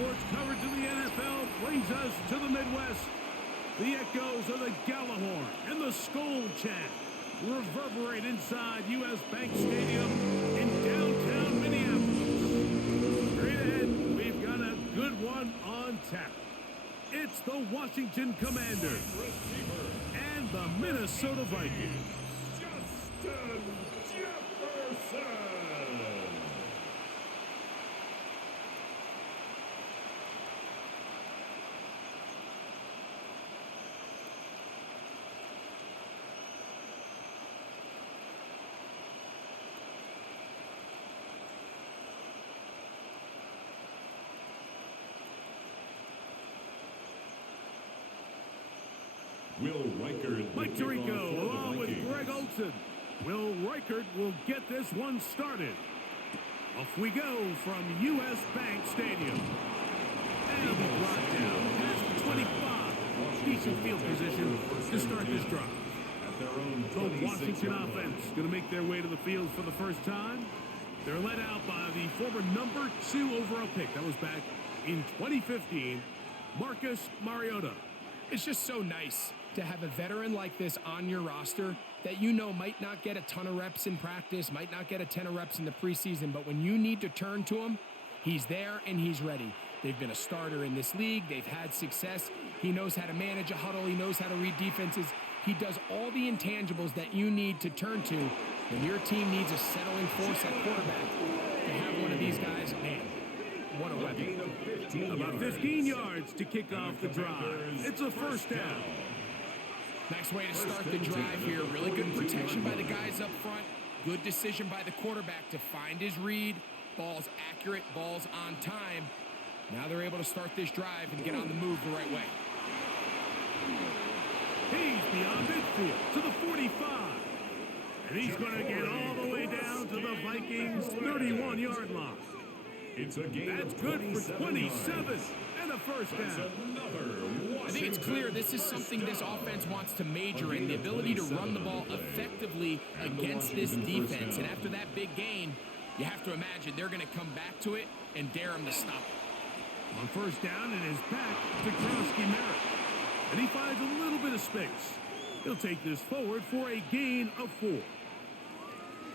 sports coverage of the NFL brings us to the Midwest. The echoes of the Gallahorn and the Skol chant reverberate inside U.S. Bank Stadium in downtown Minneapolis. Straight ahead, we've got a good one on tap. It's the Washington Commanders and the Minnesota Vikings. Justin Jefferson. Mike Tirico along with Greg Olson. Will Reichert will get this one started. Off we go from U.S. Bank Stadium. And he'll be brought down past the 25. Decent field position to start this drive. The Washington offense going to make their way to the field for the first time. They're led out by the former number 2 overall pick. That was back in 2015, Marcus Mariota. It's just so nice to have a veteran like this on your roster that you know might not get a ton of reps in practice, might not get a ton of reps in the preseason, but when you need to turn to him, he's there and he's ready. They've been a starter in this league. They've had success. He knows how to manage a huddle. He knows how to read defenses. He does all the intangibles that you need to turn to when your team needs a settling force at quarterback. To have one of these guys, man, what a weapon. About 15 yards to kick off the drive. It's a first down. Nice way to start the drive here. Really good protection by the guys up front. Good decision by the quarterback to find his read. Ball's accurate, ball's on time. Now they're able to start this drive and get on the move the right way. He's beyond midfield to the 45. And he's going to get all the way down to the Vikings' 31-yard line. That's good for 27 and a first down. I think it's clear this is something this offense wants to major in, the ability to run the ball effectively against this defense. And after that big gain, you have to imagine they're going to come back to it and dare him to stop it. On first down, it is back to Krosky-Merritt. And he finds a little bit of space. He'll take this forward for a gain of 4.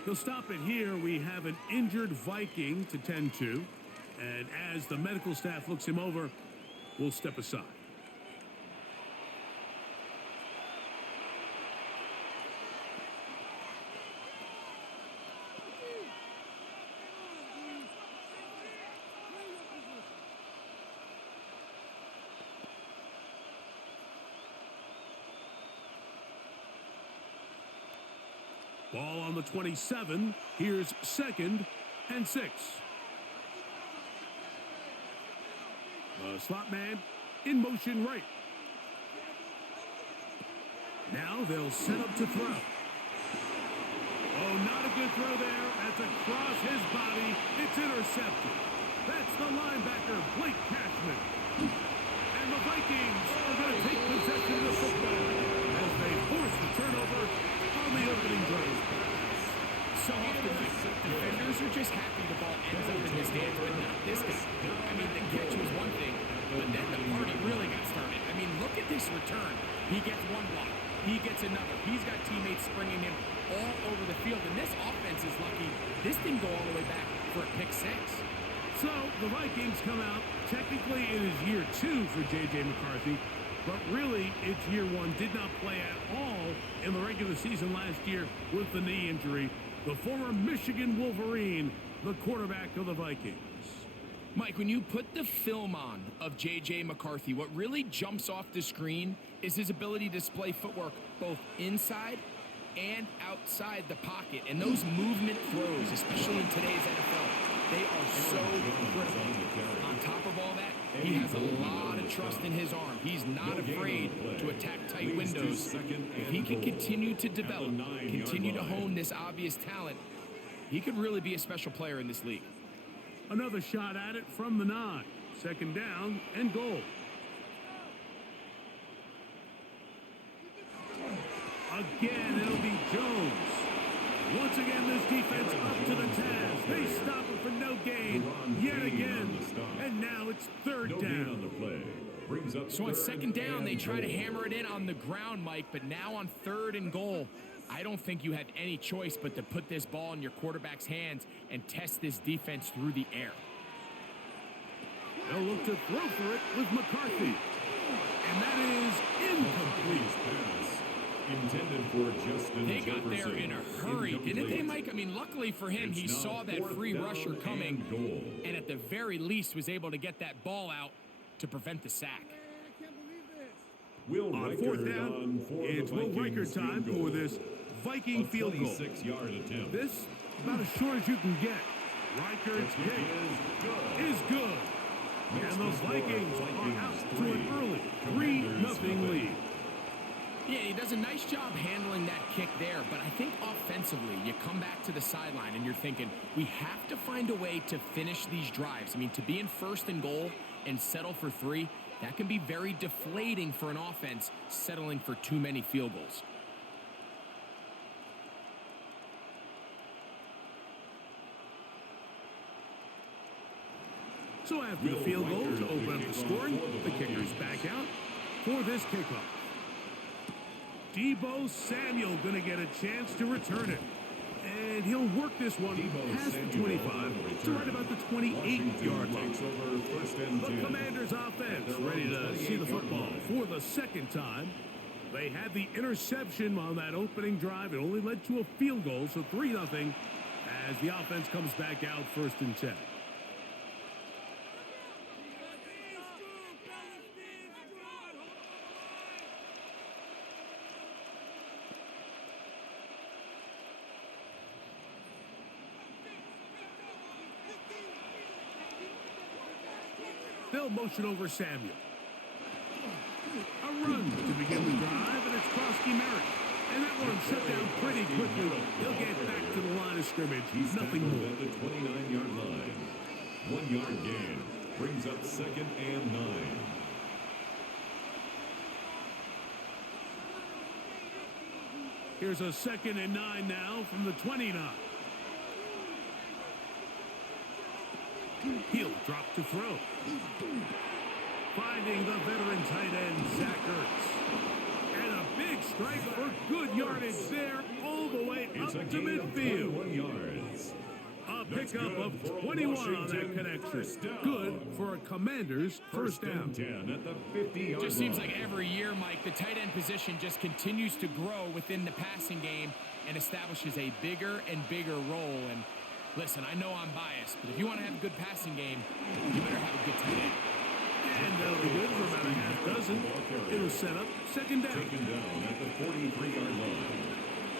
He'll stop it here. We have an injured Viking to tend to. And as the medical staff looks him over, we'll step aside. Ball on the 27. Here's 2nd and 6. The slot man in motion right. Now they'll set up to throw. Oh, not a good throw there. That's across his body. It's intercepted. That's the linebacker, Blake Cashman. And the Vikings are going to take possession of the football as they force the turnover on the opening drive. So often, defenders are just happy the ball ends up in his hands, but not this guy. I mean, the catch was one thing, but then the party really got started. I mean, look at this return. He gets one block. He gets another. He's got teammates springing him all over the field, and this offense is lucky. This didn't go all the way back for a pick 6. So the Vikings come out. Technically, it is year 2 for J.J. McCarthy, but really, it's year 1. Did not play at all in the regular season last year with the knee injury. The former Michigan Wolverine, the quarterback of the Vikings. Mike, when you put the film on of J.J. McCarthy, what really jumps off the screen is his ability to display footwork both inside and outside the pocket. And those movement throws, especially in today's NFL, they are so critical. On top of all that, he has a lot of trust in his arm. He's not afraid to attack tight windows. If he can continue to develop, continue to hone this obvious talent, he could really be a special player in this league. Another shot at it from the 9. 2nd down and goal. Again, it'll be Jones. Once again, this defense up to the task. They stop it for no gain yet again. And now it's third down. On the play. Brings up So on second down, they try to goal. hammer it in on the ground, Mike, but now on third and goal, I don't think you have any choice but to put this ball in your quarterback's hands and test this defense through the air. They'll look to throw for it with McCarthy. And that is incomplete. Pass intended for Justin They got Jefferson. there in a hurry, didn't they, Mike? I mean, luckily for him, he It's saw now that fourth free down rusher coming, and goal. and at the very least was able to get that ball out to prevent the sack. Will On Riker fourth down, on for the it's Will Riker Vikings time field goal. for this Viking A field goal. 26-yard attempt. This about as short as you can get. Riker's The kick kick is good. is good. Makes And the the score Vikings are Vikings out to an 3, early Commanders 3-0 nothing. lead. Yeah, he does a nice job handling that kick there, but I think offensively, you come back to the sideline and you're thinking, we have to find a way to finish these drives. I mean, to be in first and goal and settle for 3, that can be very deflating for an offense settling for too many field goals. So after the field goal to open up the scoring, the kicker's back out for this kickoff. Deebo Samuel going to get a chance to return it. And he'll work this one past the 25 to right about the 28-yard line. Takes over first and The 10. Commanders offense ready to see the football for the second time. They had the interception on that opening drive. It only led to a field goal, so 3-0 as the offense comes back out first and 10. They'll motion over Samuel. A run to begin the drive, and it's Krosky Merritt. And that one shut down pretty quickly. He'll get back to the line of scrimmage. He's Nothing tackled more. at the 29-yard line. 1-yard gain brings up second and 9. Here's a second and 9 now from the 29. He'll drop to throw. Finding the veteran tight end, Zach Ertz. And a big strike for good yardage there all the way up It's to a gain of midfield. 21 yards. A That's pickup good of for 21 on that Washington. connection. First down. Good for a Commander's first down. and 10 at the 50-yard line. Just seems like every year, Mike, the tight end position just continues to grow within the passing game and establishes a bigger and bigger role. And listen, I know I'm biased, but if you want to have a good passing game, you better have a good tight end. And that'll be good for about a half dozen. It'll set up second down. Taken down at the 43-yard line.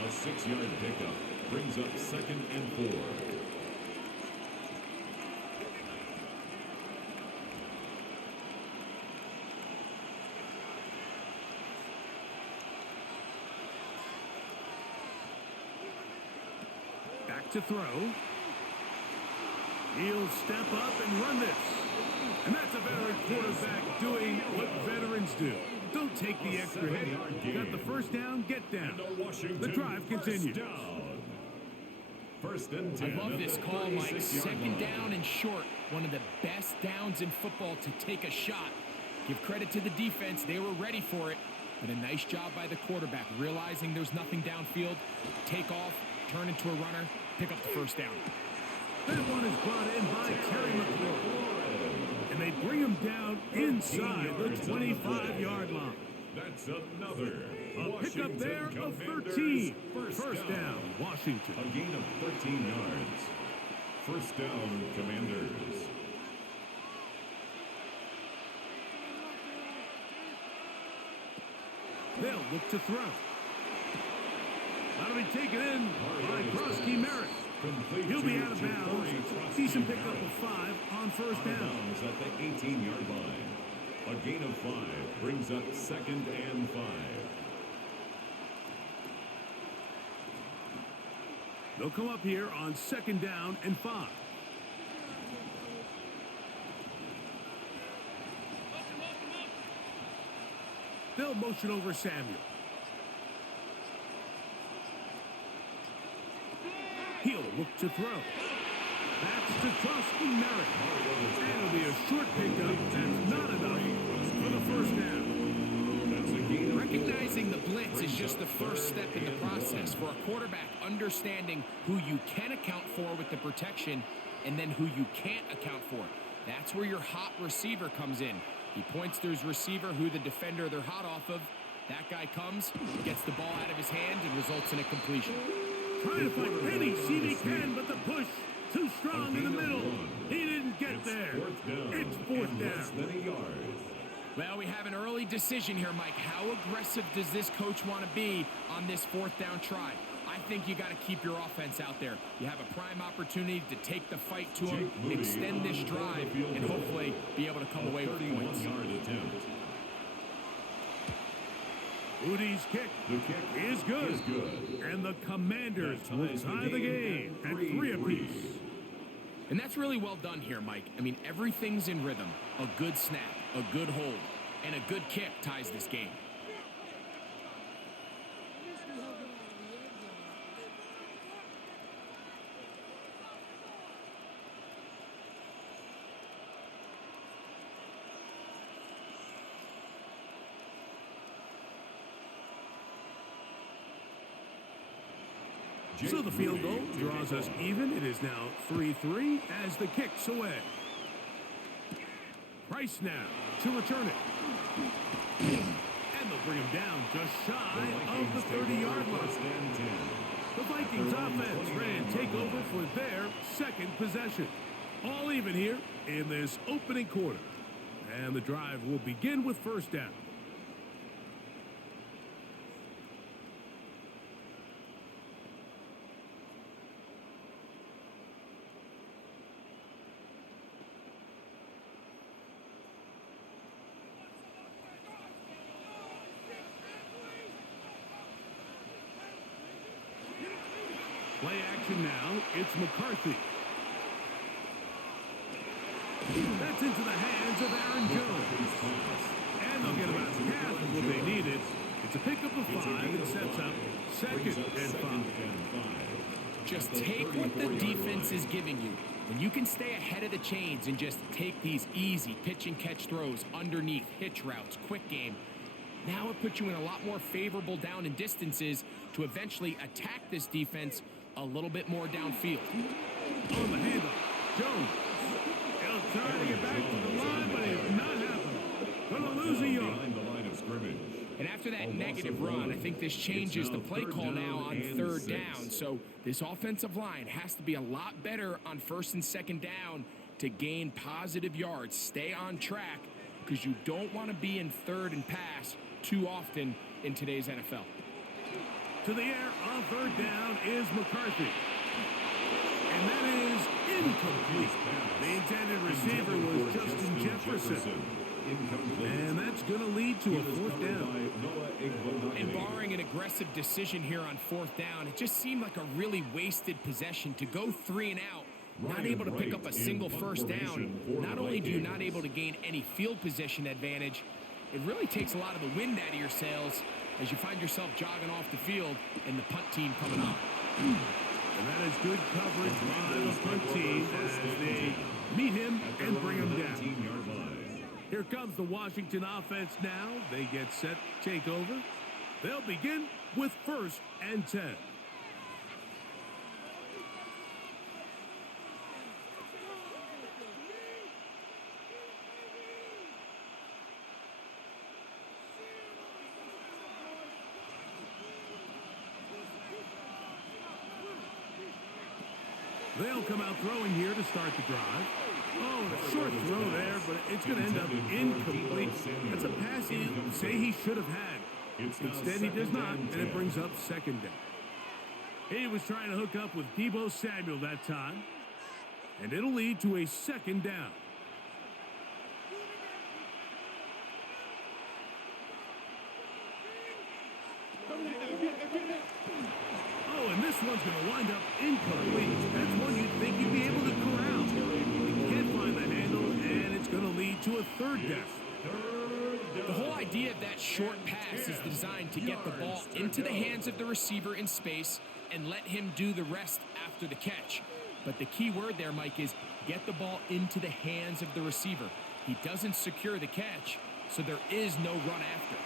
A 6-yard pickup brings up second and 4. Back to throw. He'll step up and run this. And that's a veteran quarterback doing what veterans do. Don't take the extra hit. Got the first down, get down. The drive continues. First and 10. I love this call, Mike. 36-yard Second line. down and short. One of the best downs in football to take a shot. Give credit to the defense. They were ready for it. But a nice job by the quarterback, realizing there's nothing downfield. Take off, turn into a runner, pick up the first down. That one is brought in by Terry McLaurin. And they bring him down inside the 25-yard line. That's another. A pickup there of 13. First down, Washington. A gain of 13 yards. First down, Commanders. They'll look to throw. That'll be taken in by Krosky Merritt. He'll be out of bounds. Decent pickup of 5 on first down. Bounds at the 18-yard line. A gain of 5 brings up second and 5. They'll come up here on second down and 5. They'll motion over Samuel. look to throw. That's to Trusty Merritt. And it'll be a short pickup. That's not enough for the first down. Recognizing the blitz is just the first step in the process for a quarterback, understanding who you can account for with the protection and then who you can't account for. That's where your hot receiver comes in. He points to his receiver, who the defender they're hot off of. That guy comes, gets the ball out of his hand, and results in a completion. Trying to find any seam he can, but the push too strong in the middle. He didn't get there. It's fourth down. Well, we have an early decision here, Mike. How aggressive does this coach want to be on this fourth down try? I think you got to keep your offense out there. You have a prime opportunity to take the fight to him, extend this drive, and hopefully be able to come away with points. Udi's kick is good. And the Commanders will tie the game at 3 apiece. And that's really well done here, Mike. I mean, everything's in rhythm. A good snap, a good hold, and a good kick ties this game. So the field goal draws us even. It is now 3-3 as the kick's away. Price now to return it. And they'll bring him down just shy of the 30-yard line. The Vikings offense ready to take over for their second possession. All even here in this opening quarter. And the drive will begin with first down. Play action now. It's McCarthy. That's into the hands of Aaron Jones. And they'll get about half of what they needed. It's a pickup of 5 and sets up 2nd and 5. Just take what the defense is giving you. When you can stay ahead of the chains and just take these easy pitch and catch throws underneath, hitch routes, quick game, now it puts you in a lot more favorable down and distances to eventually attack this defense a little bit more downfield. On the handoff, Jones. He'll try to get back to the line, but it's not happening. Gonna lose a yard. And after that negative run, I think this changes the play call now on third down. So this offensive line has to be a lot better on first and second down to gain positive yards. Stay on track because you don't want to be in third and pass too often in today's NFL. To the air on third down is McCarthy. And that is incomplete. The intended receiver was Justin Jefferson. And that's going to lead to a fourth down. And barring an aggressive decision here on fourth down, it just seemed like a really wasted possession to go 3 and out. Not able to pick up a single first down. Not only do you not able to gain any field position advantage, it really takes a lot of the wind out of your sails as you find yourself jogging off the field and the punt team coming up. And that is good coverage by the punt team as they meet him and bring him down. Here comes the Washington offense now. They get set to take over. They'll begin with 1st and 10. They'll come out throwing here to start the drive. Oh, a short throw there, but it's going to end up incomplete. That's a pass he say he should have had. Instead, he does not, and it brings up 2nd down. He was trying to hook up with Deebo Samuel that time, and it'll lead to a 2nd down. Oh, and this one's going to wind up incomplete. That's one you'd think you'd be able to corral. He can't find the handle, and it's going to lead to a 3rd down. The whole idea of that short pass is designed to get the ball into the hands of the receiver in space and let him do the rest after the catch. But the key word there, Mike, is get the ball into the hands of the receiver. He doesn't secure the catch, so there is no run after.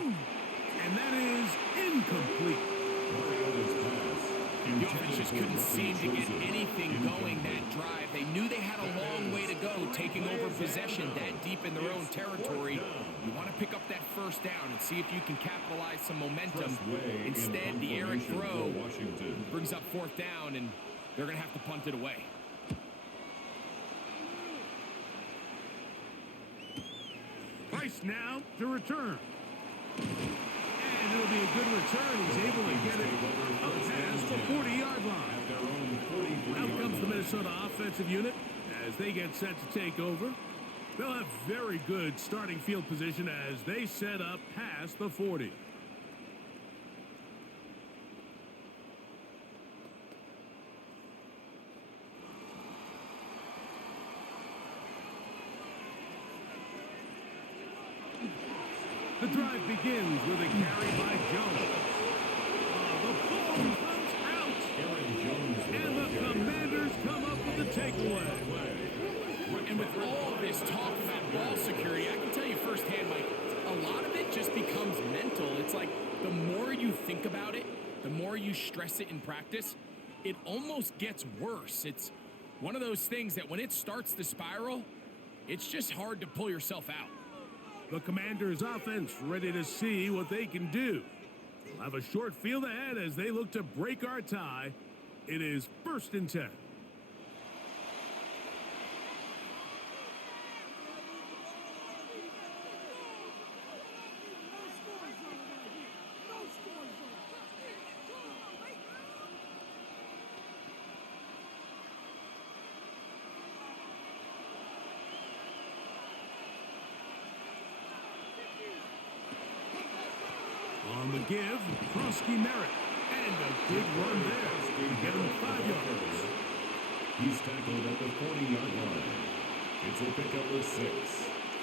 And that is incomplete. The offense just couldn't seem to get anything going that drive. They knew they had a long way to go, taking over possession that deep in their own territory. You want to pick up that first down and see if you can capitalize some momentum. Instead, the errant throw brings up fourth down, and they're going to have to punt it away. Price now to return. And it'll be a good return. He's able to get it up past the 40-yard line. Out comes the Minnesota offensive unit as they get set to take over. They'll have very good starting field position as they set up past the 40. The drive begins with a carry by Jones. The ball comes out. And the Commanders come up with the takeaway. And with all this talk about ball security, I can tell you firsthand, Mike, a lot of it just becomes mental. It's like the more you think about it, the more you stress it in practice, it almost gets worse. It's one of those things that when it starts to spiral, it's just hard to pull yourself out. The Commanders' offense ready to see what they can do. They'll have a short field ahead as they look to break our tie. It is 1st and 10. On the give, Krosky Merritt. And a good run there to get him 5 yards. He's tackled at the 40-yard line. It's a pickup of 6.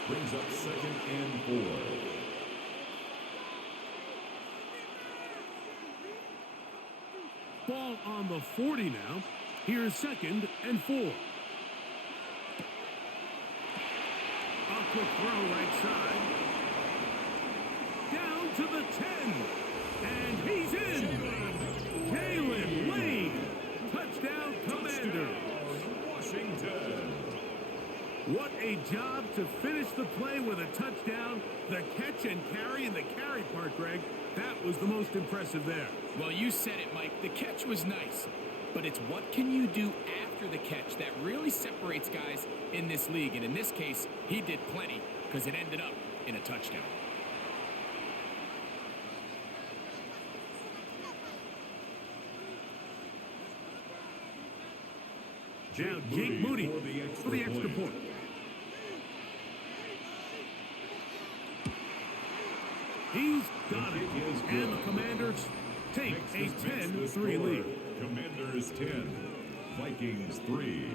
Brings up 2nd and 4. Ball on the 40 now. Here's 2nd and 4. A quick throw right side. Down to the 10. And he's in. Jalen Lane. Touchdown, Commanders. Washington. What a job to finish the play with a touchdown. The catch and carry, and the carry part, Greg, that was the most impressive there. Well, you said it, Mike. The catch was nice, but it's what can you do after the catch that really separates guys in this league. And in this case, he did plenty because it ended up in a touchdown. Now Jake Moody for the extra point. He's got it. And the Commanders take a 10-3 lead. Commanders 10, Vikings 3.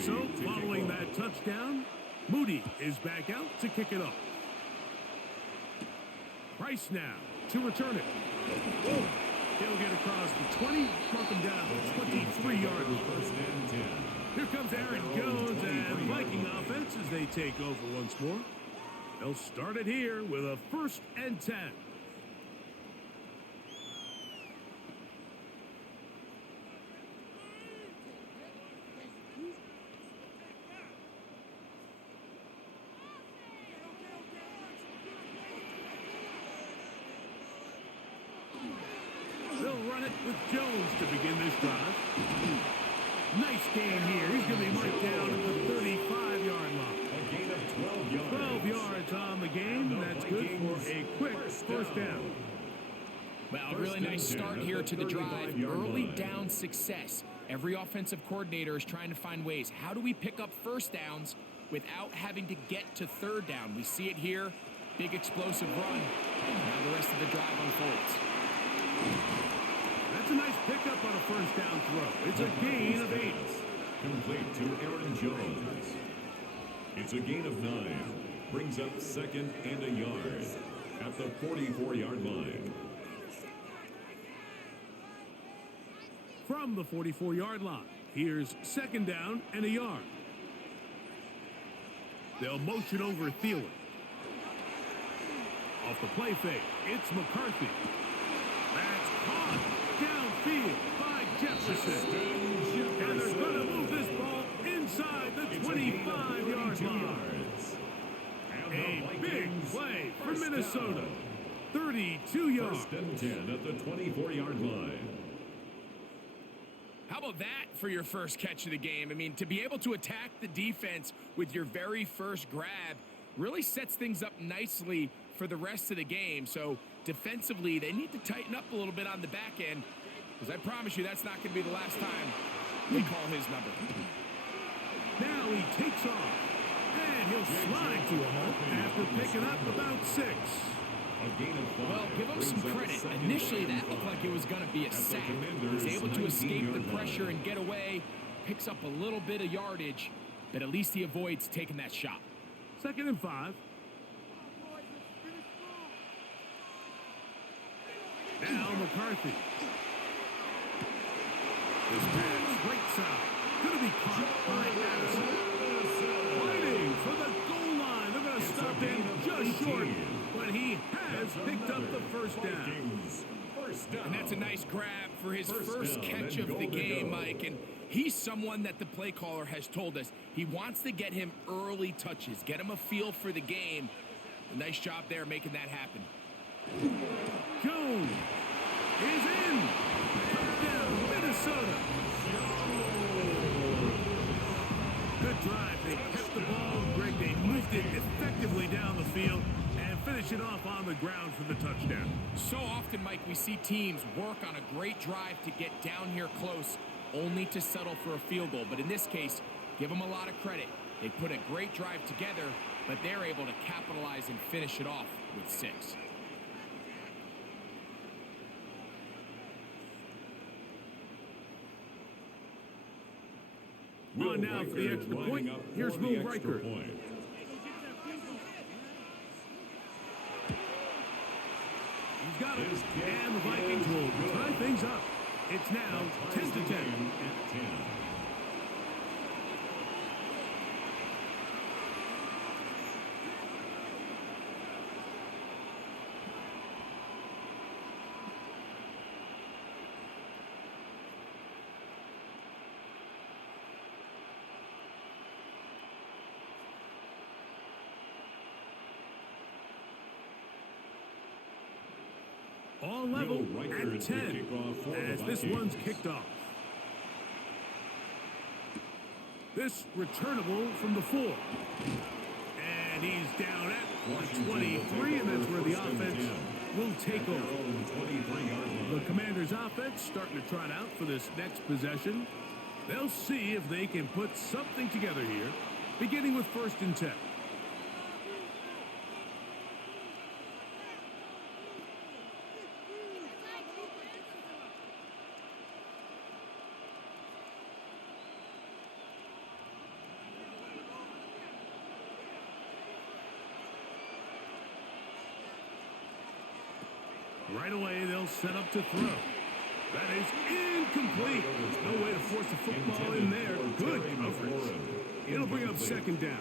So, following that touchdown, Moody is back out to kick it off. Price now to return it. He'll get across the 20, mark him down the 23-yard line. 1st and 10. Here comes Aaron Jones and Viking offense as they take over once more. They'll start it here with a 1st and 10. With Jones to begin this drive. Nice gain here. He's going to be marked down at the 35-yard line. A gain of 12 yards. 12 yards on the game. That's good for a quick 1st down. Well, a really nice start here to the drive. Early down success. Every offensive coordinator is trying to find ways. How do we pick up first downs without having to get to third down? We see it here. Big explosive run. Now the rest of the drive unfolds. That's a nice pickup on a first down throw. It's a gain of 8. Complete to Aaron Jones. It's a gain of 9. Brings up 2nd and a yard at the 44-yard line. From the 44-yard line, here's 2nd down and a yard. They'll motion over Thielen. Off the play fake, it's McCarthy. That's caught downfield by Jefferson. And they're going to move this ball inside the 25-yard line. A big play for Minnesota. 32 yards. 1st and 10 at the 24-yard line. How about that for your first catch of the game? I mean, to be able to attack the defense with your very first grab really sets things up nicely for the rest of the game. So defensively, they need to tighten up a little bit on the back end, because I promise you that's not going to be the last time they call his number. Now he takes off, and he'll slide to a halt after picking up about 6. Well, give him some credit. Initially, that looked like it was going to be a sack. He's able to escape the pressure and get away, picks up a little bit of yardage, but at least he avoids taking that shot. 2nd and 5. Now McCarthy. This pass right side. Going to be caught by Addison. Fighting for the goal line. They're going to stop him just short, but he has picked up the first down. And that's a nice grab for his first catch of the game, Mike. And he's someone that the play caller has told us he wants to get him early touches, get him a feel for the game. A nice job there making that happen. Jones is in. Touchdown, Minnesota. Good drive. They kept the ball. Greg, they moved it effectively down the field and finish it off on the ground for the touchdown. So often, Mike, we see teams work on a great drive to get down here close, only to settle for a field goal. But in this case, give them a lot of credit. They put a great drive together, but they're able to capitalize and finish it off with 6. On now for the extra point. Here's Will Riker. He's got it, and the Vikings will tie things up. It's now 10-10. All level at 10 as this one's kicked off. This returnable from the 4. And he's down at the 23, and that's where the offense will take over. The Commanders' offense starting to trot out for this next possession. They'll see if they can put something together here, beginning with 1st and 10. Right away, they'll set up to throw. That is incomplete. No way to force a football in there. Good coverage. It'll bring up 2nd down.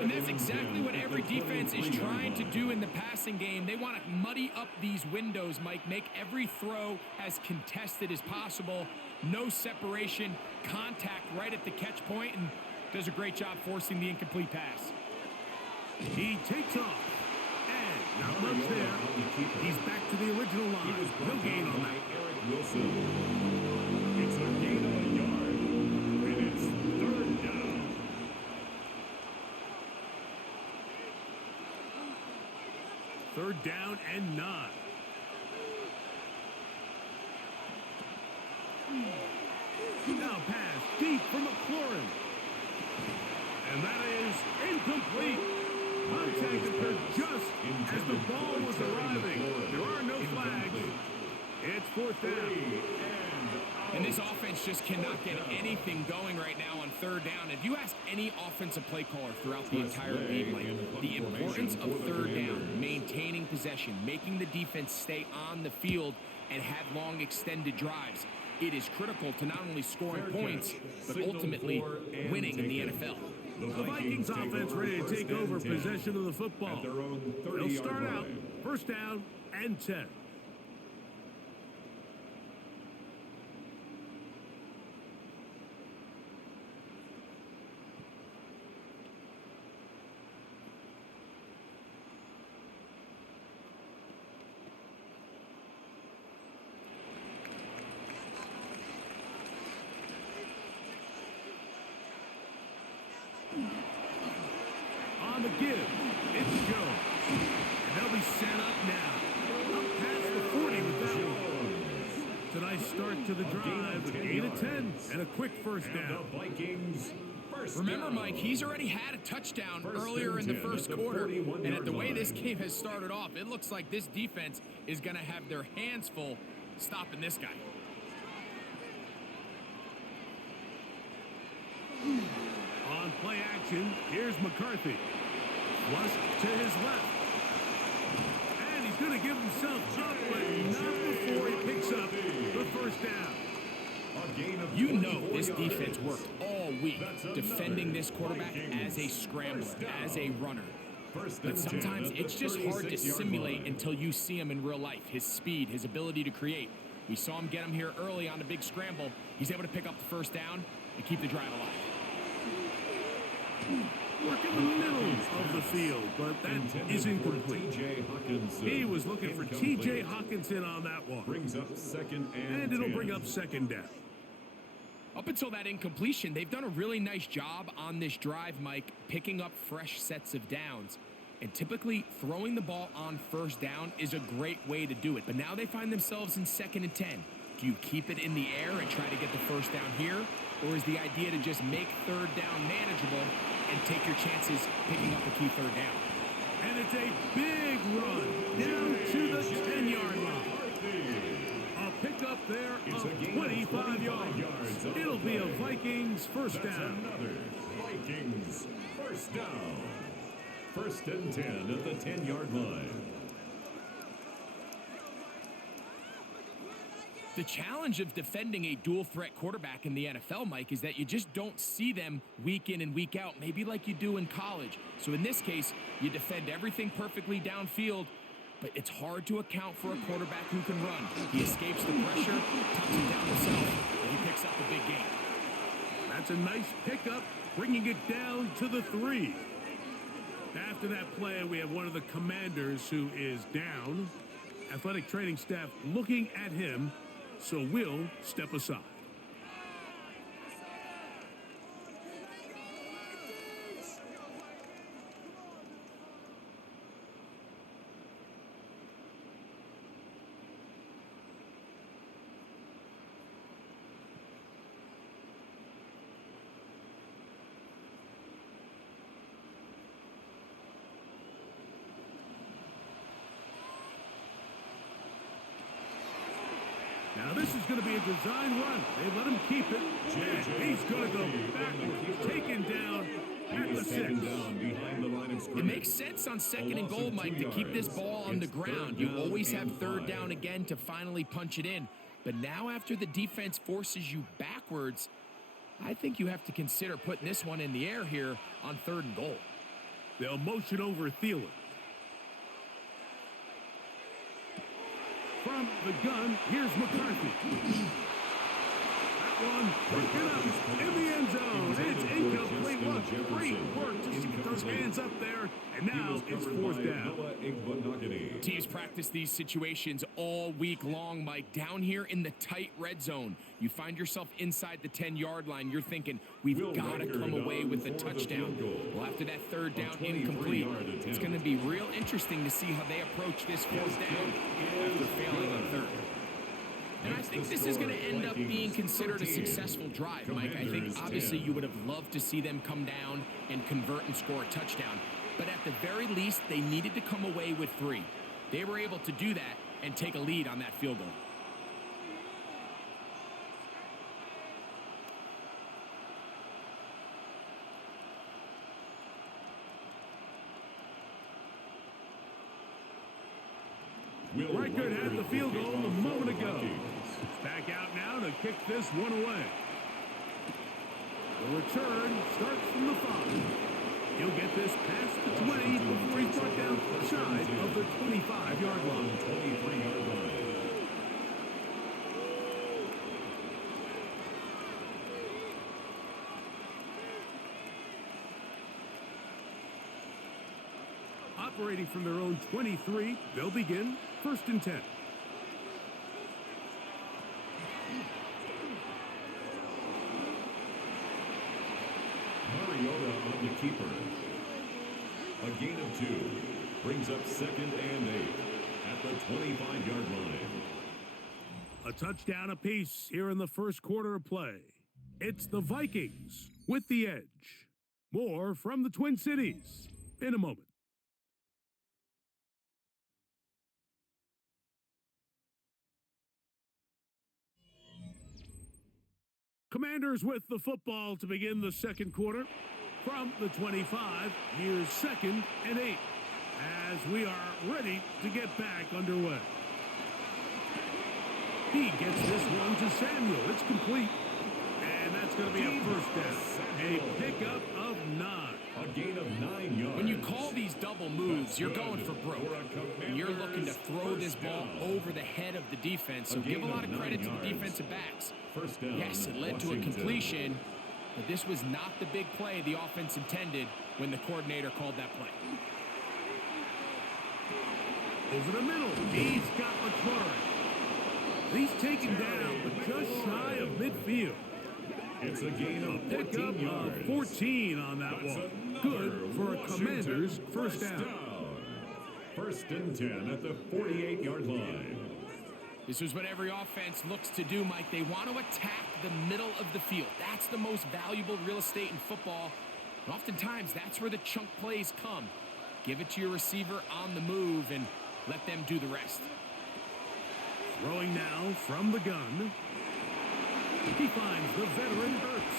And that's exactly what every defense is trying to do in the passing game. They want to muddy up these windows, Mike, make every throw as contested as possible. No separation, contact right at the catch point, and does a great job forcing the incomplete pass. He takes off. Not much there. He's back to the original line. No gain on that. It's a gain of a yard, and it's 3rd down. Third down and 9. Now pass deep for McLaurin. And that is incomplete. Contact occurred just as the ball was arriving. There are no flags. It's fourth down. And this offense just cannot get anything going right now on third down. If you ask any offensive play caller throughout the entire league, like the importance of third down, maintaining possession, making the defense stay on the field and have long extended drives, it is critical to not only scoring points, but ultimately winning in the NFL. The Vikings offense ready to take over possession of the football. They'll start out first down and 10. On the give, it's Jones. And they'll be set up now. Up past the 40 with that one. It's a nice start to the drive with 8 of 10 and a quick first down. Remember, Mike, he's already had a touchdown earlier in the first quarter. And at the way this game has started off, it looks like this defense is going to have their hands full stopping this guy. On play action, here's McCarthy. Flush to his left. And he's going to give himself up, but not before he picks up the first down. You know this defense worked all week defending this quarterback as a scrambler, as a runner. But sometimes it's just hard to simulate until you see him in real life. His speed, his ability to create. We saw him get him here early on the big scramble. He's able to pick up the first down and keep the drive alive. Work in the middle of the field, but that is incomplete. He was looking for T.J. Hawkinson on that one. Brings up second And it'll bring up second down. Up until that incompletion, they've done a really nice job on this drive, Mike, picking up fresh sets of downs. And typically, throwing the ball on first down is a great way to do it. But now they find themselves in 2nd and 10. Do you keep it in the air and try to get the first down here? Or is the idea to just make third down manageable and take your chances picking up a key third down? And it's a big run down to the 10-yard line. A pickup there of 25 yards. It'll be a Vikings first down. Another Vikings first down. 1st and 10 at the 10-yard line. The challenge of defending a dual-threat quarterback in the NFL, Mike, is that you just don't see them week in and week out, maybe like you do in college. So in this case, you defend everything perfectly downfield, but it's hard to account for a quarterback who can run. He escapes the pressure, tucks it down himself, and he picks up the big game. That's a nice pickup, bringing it down to the 3. After that play, we have one of the commanders who is down. Athletic training staff looking at him, so we'll step aside. Now this is going to be a design run. They let him keep it. And he's going to go backwards, taken down at the 6. It makes sense on 2nd and goal, Mike, to keep this ball on the ground. You always have third down again to finally punch it in. But now after the defense forces you backwards, I think you have to consider putting this one in the air here on 3rd and goal. They'll motion over Thielen. From the gun, here's McCarthy. That one broken up in the end zone. It's incomplete. What great work to get those hands up there. And now it's 4th down. Teams practice these situations all week long, Mike. Down here in the tight red zone, you find yourself inside the 10-yard line. You're thinking, we've got to come away with a touchdown. Well, after that 3rd down incomplete, it's going to be real interesting to see how they approach this 4th down after failing on 3rd. And I think this is going to end up being considered a successful drive, Mike. I think obviously you would have loved to see them come down and convert and score a touchdown. But at the very least, they needed to come away with 3. They were able to do that and take a lead on that field goal. Reichert had the field goal a moment ago. It's back out now to kick this one away. The return starts from the 5. He'll get this past the 20 before he's brought down side of the 25-yard line. 23-yard line. Operating from their own 23, they'll begin 1st and 10. Mariota on the keeper. A gain of 2. Brings up 2nd and 8 at the 25-yard line. A touchdown apiece here in the first quarter of play. It's the Vikings with the edge. More from the Twin Cities in a moment. Commanders with the football to begin the second quarter. From the 25, here's 2nd and 8 as we are ready to get back underway. He gets this one to Samuel. It's complete. And that's going to be a first down. A pickup of 9. A gain of 9 yards. When you call these double moves, you're going for broke. And you're looking to throw this ball over the head of the defense. So give a lot of credit to the defensive backs. First down, yes, it led to a completion, but this was not the big play the offense intended when the coordinator called that play. Over the middle, he's got McLaurin. He's taken down, but just shy of midfield. It's a gain of 14 Pickup yards. of 14 on that one. Good for a Commanders first down. 1st and 10 at the 48-yard line. This is what every offense looks to do, Mike. They want to attack the middle of the field. That's the most valuable real estate in football. And oftentimes, that's where the chunk plays come. Give it to your receiver on the move and let them do the rest. Throwing now from the gun. He finds the veteran Ertz.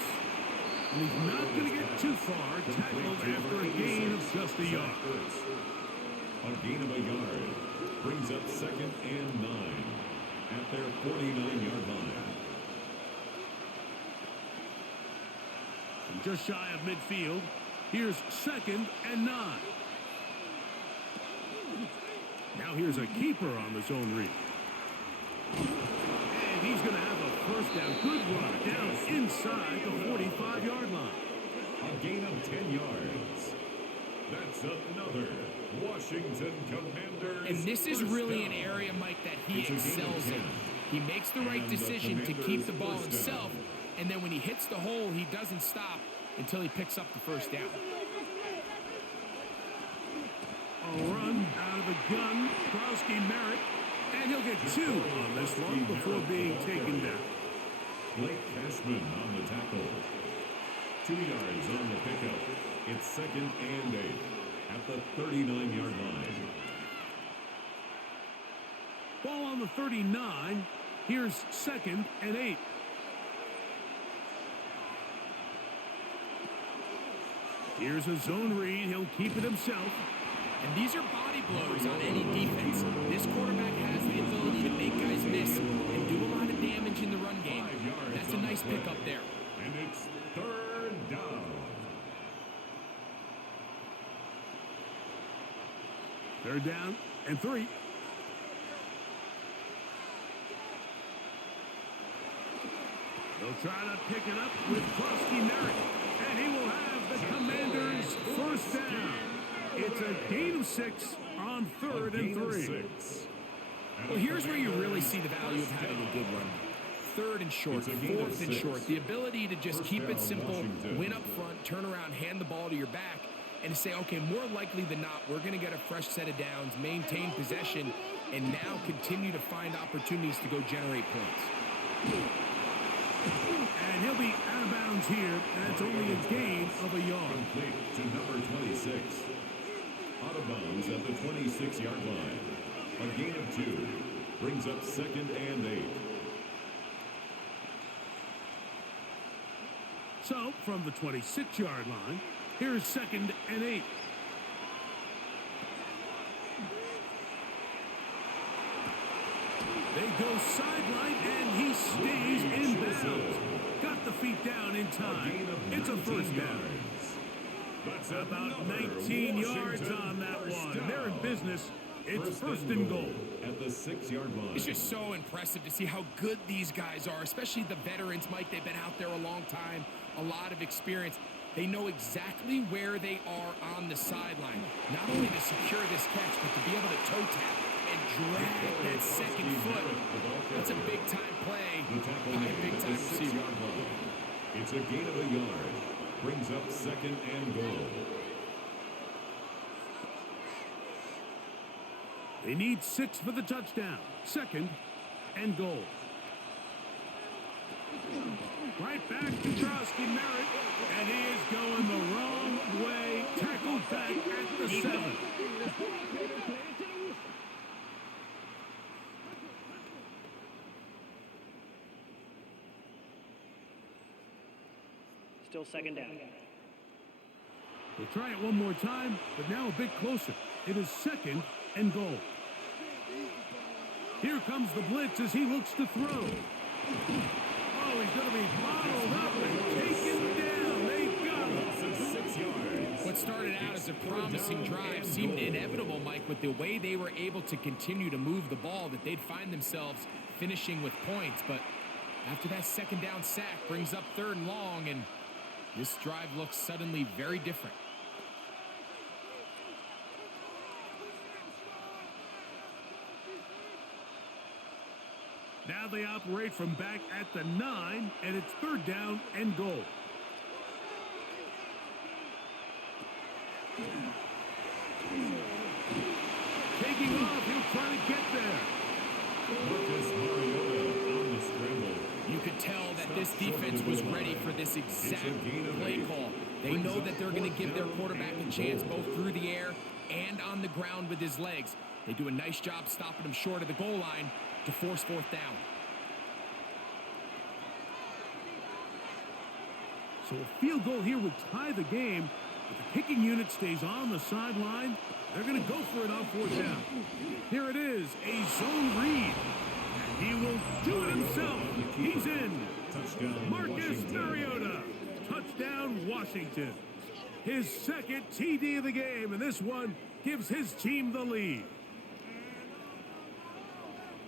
And he's not going to get too far. Tackled after a gain of just a yard. A gain of a yard. Brings up 2nd and 9 at their 49-yard line. From just shy of midfield, here's 2nd and 9. Now here's a keeper on the zone read. And he's going to have a first down. Good run down inside the 45-yard line. A gain of 10 yards. That's another Washington Commanders. And this is really an area, Mike, that he excels in. He makes the right decision to keep the ball himself, and then when he hits the hole, he doesn't stop until he picks up the first down. A run out of the gun. Krowski Merritt. And he'll get 2 on this one before being taken down. Blake Cashman on the tackle. 2 yards on the pickup. It's 2nd and 8 at the 39-yard line. Ball on the 39. Here's 2nd and 8. Here's a zone read. He'll keep it himself. And these are body blows on any defense. This quarterback has the ability to make guys miss and do a lot of damage in the run game. That's a nice pickup there. And it's 3rd down. 3rd down and 3. They'll try to pick it up with Krowski Merritt. And he will have the Commanders first down. It's a gain of 6 on 3rd and 3. Well, here's where you really see the value of having a good run. 3rd and short, 4th and short. The ability to just keep it simple, win up front, turn around, hand the ball to your back, and say, okay, more likely than not, we're going to get a fresh set of downs, maintain possession, and now continue to find opportunities to go generate points. And he'll be out of bounds here. That's only a gain of a yard. Complete to number 26. Out of bounds at the 26-yard line. A gain of 2. Brings up 2nd and 8. So, from the 26-yard line, here's 2nd and 8. They go sideline, and he stays in bounds. Got the feet down in time. It's a first down. That's about 19 yards on that one. They're in business. It's first and goal. At the 6-yard line. It's just so impressive to see how good these guys are, especially the veterans, Mike. They've been out there a long time, a lot of experience. They know exactly where they are on the sideline. Not only to secure this catch, but to be able to toe tap and drag that second foot. That's a big-time play by a big-time receiver. It's a gain of a yard. Brings up 2nd and goal. They need 6 for the touchdown. 2nd and goal. Right back to Drosky Merritt, and he is going the wrong way. Tackled back at the 7. Still 2nd down. We'll try it one more time, but now a bit closer. It is 2nd and goal. Here comes the blitz as he looks to throw. Oh, he's going to be bottled up and taken down. They got him. 6 yards. What started out as a promising drive seemed inevitable, Mike, with the way they were able to continue to move the ball, that they'd find themselves finishing with points. But after that 2nd down sack brings up 3rd and long, and this drive looks suddenly very different. Now they operate from back at the 9, and it's 3rd down and goal. Taking off, he'll try to get there. Marcus Mariota on the scramble. You could tell that this defense was ready for this exact play call. They know that they're going to give their quarterback a chance both through the air and on the ground with his legs. They do a nice job stopping him short of the goal line to force 4th down. So a field goal here would tie the game, but the kicking unit stays on the sideline. They're going to go for it on 4th down. Here it is, a zone read. And he will do it himself. He's in. Touchdown, Marcus Washington. Mariota. Touchdown, Washington. His 2nd TD of the game, and this one gives his team the lead.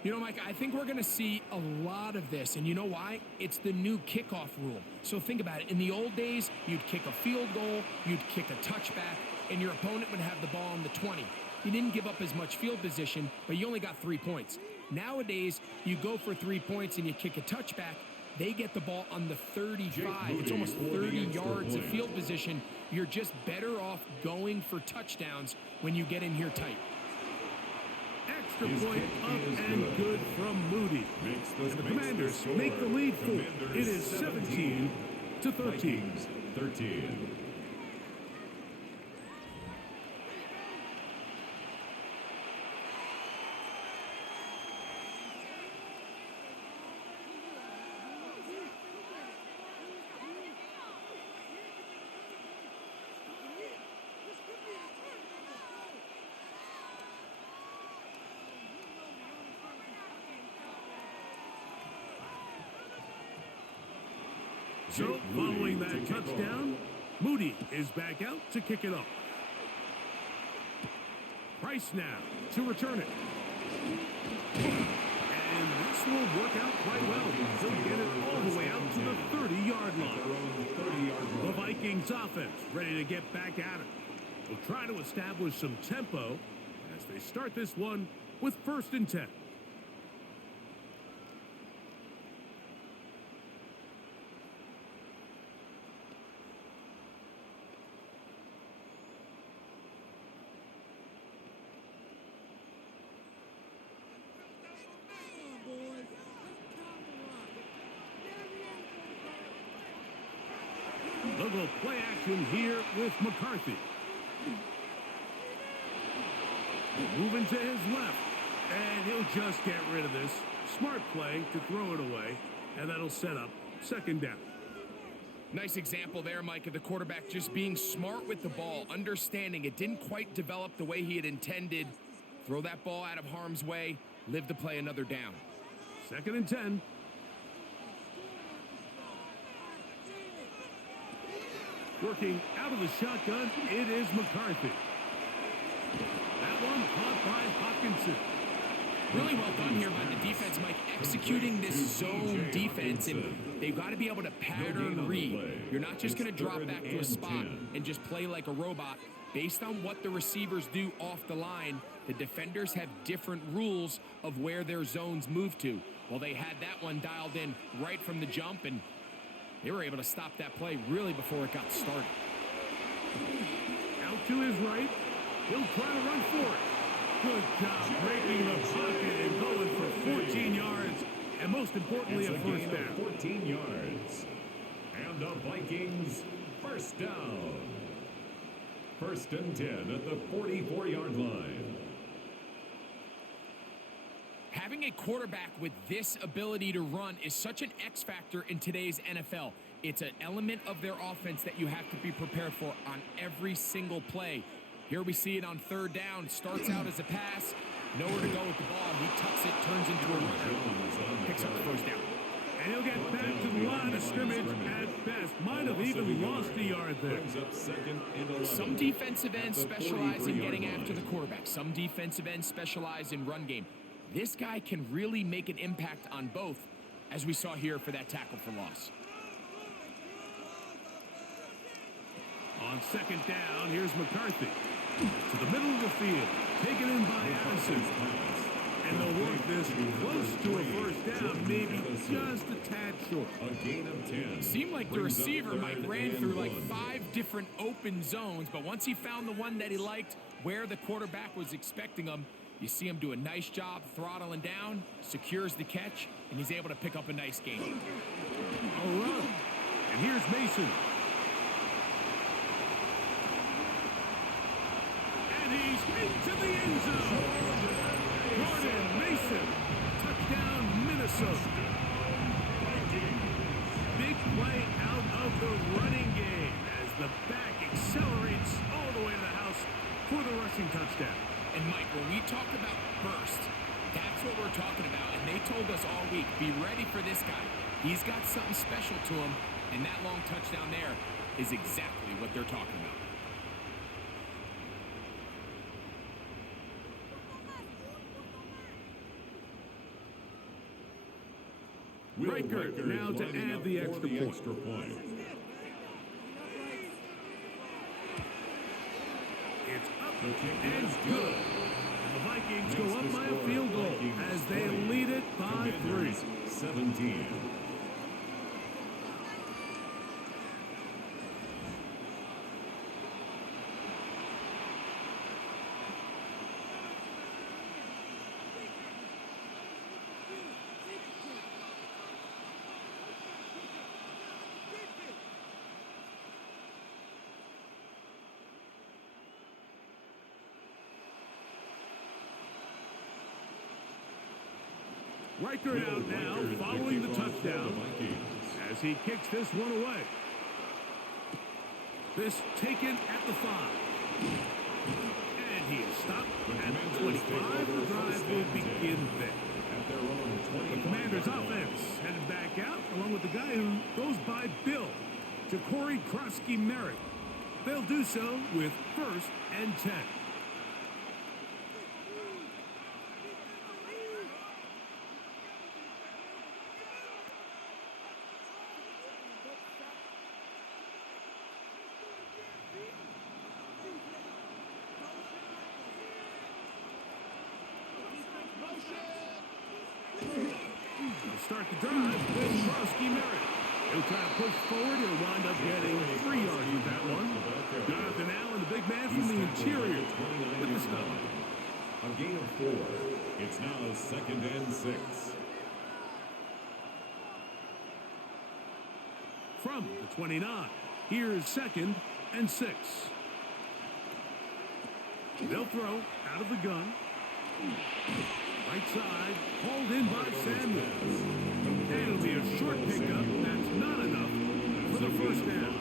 You know, Mike, I think we're going to see a lot of this, and you know why? It's the new kickoff rule. So think about it. In the old days, you'd kick a field goal, you'd kick a touchback, and your opponent would have the ball on the 20. You didn't give up as much field position, but you only got 3 points. Nowadays, you go for 3 points and you kick a touchback, they get the ball on the 35. It's almost 30 yards of field position. You're just better off going for touchdowns when you get in here tight. Extra point up and good from Moody. And the Commanders make the lead 4. It is 17-13. 13. So, following that touchdown, Moody is back out to kick it off. Price now to return it. And this will work out quite well. They'll get it all the way out to the 30-yard line. The Vikings offense ready to get back at it. They'll try to establish some tempo as they start this one with 1st and 10. little play action here with McCarthy. Moving to his left. And he'll just get rid of this. Smart play to throw it away. And that'll set up second down. Nice example there, Mike, of the quarterback just being smart with the ball, understanding it didn't quite develop the way he had intended. Throw that ball out of harm's way, live to play another down. 2nd and 10. Working out of the shotgun, it is McCarthy. That one caught by Hawkinson. Really well done here by the defense, Mike, executing this zone defense, and they've got to be able to pattern read. You're not just going to drop back to a spot and just play like a robot. Based on what the receivers do off the line, the defenders have different rules of where their zones move to. Well, they had that one dialed in right from the jump, and they were able to stop that play really before it got started. Out to his right. He'll try to run for it. Good job breaking the pocket and going for 14 yards. And most importantly, a first down. 14 yards. And the Vikings first down. 1st and 10 at the 44-yard line. Having a quarterback with this ability to run is such an X factor in today's NFL. It's an element of their offense that you have to be prepared for on every single play. Here we see it on 3rd down. Starts out as a pass. Nowhere to go with the ball. He tucks it, turns into a runner. Picks up the first down. And he'll get back to the line of scrimmage at best. Might have even lost a yard there. Some defensive ends specialize in getting after the quarterback. Some defensive ends specialize in run game. This guy can really make an impact on both, as we saw here for that tackle for loss. On 2nd down, here's McCarthy. To the middle of the field. Taken in by Addison. And they'll work this close to a first down, maybe just a tad short. A gain of 10. Seemed like the receiver, Mike, ran through like 5 different open zones, but once he found the one that he liked, where the quarterback was expecting him, you see him do a nice job throttling down, secures the catch, and he's able to pick up a nice gain. A run. And here's Mason. And he's into the end zone. Jordan Mason. Touchdown, Minnesota. Big play out of the running game as the back accelerates all the way to the house for the rushing touchdown. And Mike, when we talk about burst, that's what we're talking about. And they told us all week, be ready for this guy. He's got something special to him, and that long touchdown there is exactly what they're talking about. Riker now to add the extra point. It's up and good. And the Vikings go up by a field goal as they lead it by 3. 17. Riker out now, following the touchdown as he kicks this one away. This taken at the 5. And he is stopped at the 25. The drive will begin there. The Commanders' offense headed back out, along with the guy who goes by Bill, to Corey Krosky-Merritt. They'll do so with 1st and 10. Start the drive with Krosky-Merritt. He'll try to push forward. He'll wind up getting 3 yards with that one. Jonathan Allen, the big man from the interior, with the stop. A gain of 4. It's now 2nd and 6. From the 29, Here's 2nd and 6. They'll throw out of the gun. Right side, hauled in by Samuels. It'll be a short pickup. That's not enough for the first down.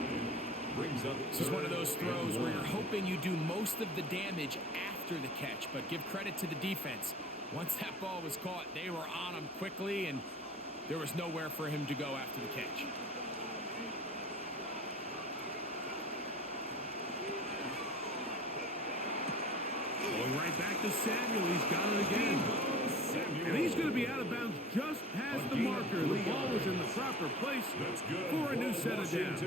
This is one of those throws where you're hoping you do most of the damage after the catch, but give credit to the defense. Once that ball was caught, they were on him quickly, and there was nowhere for him to go after the catch. Going right back to Samuel. He's got it again. And he's going to be out of bounds just past the marker. The ball is in the proper place for a new set of downs.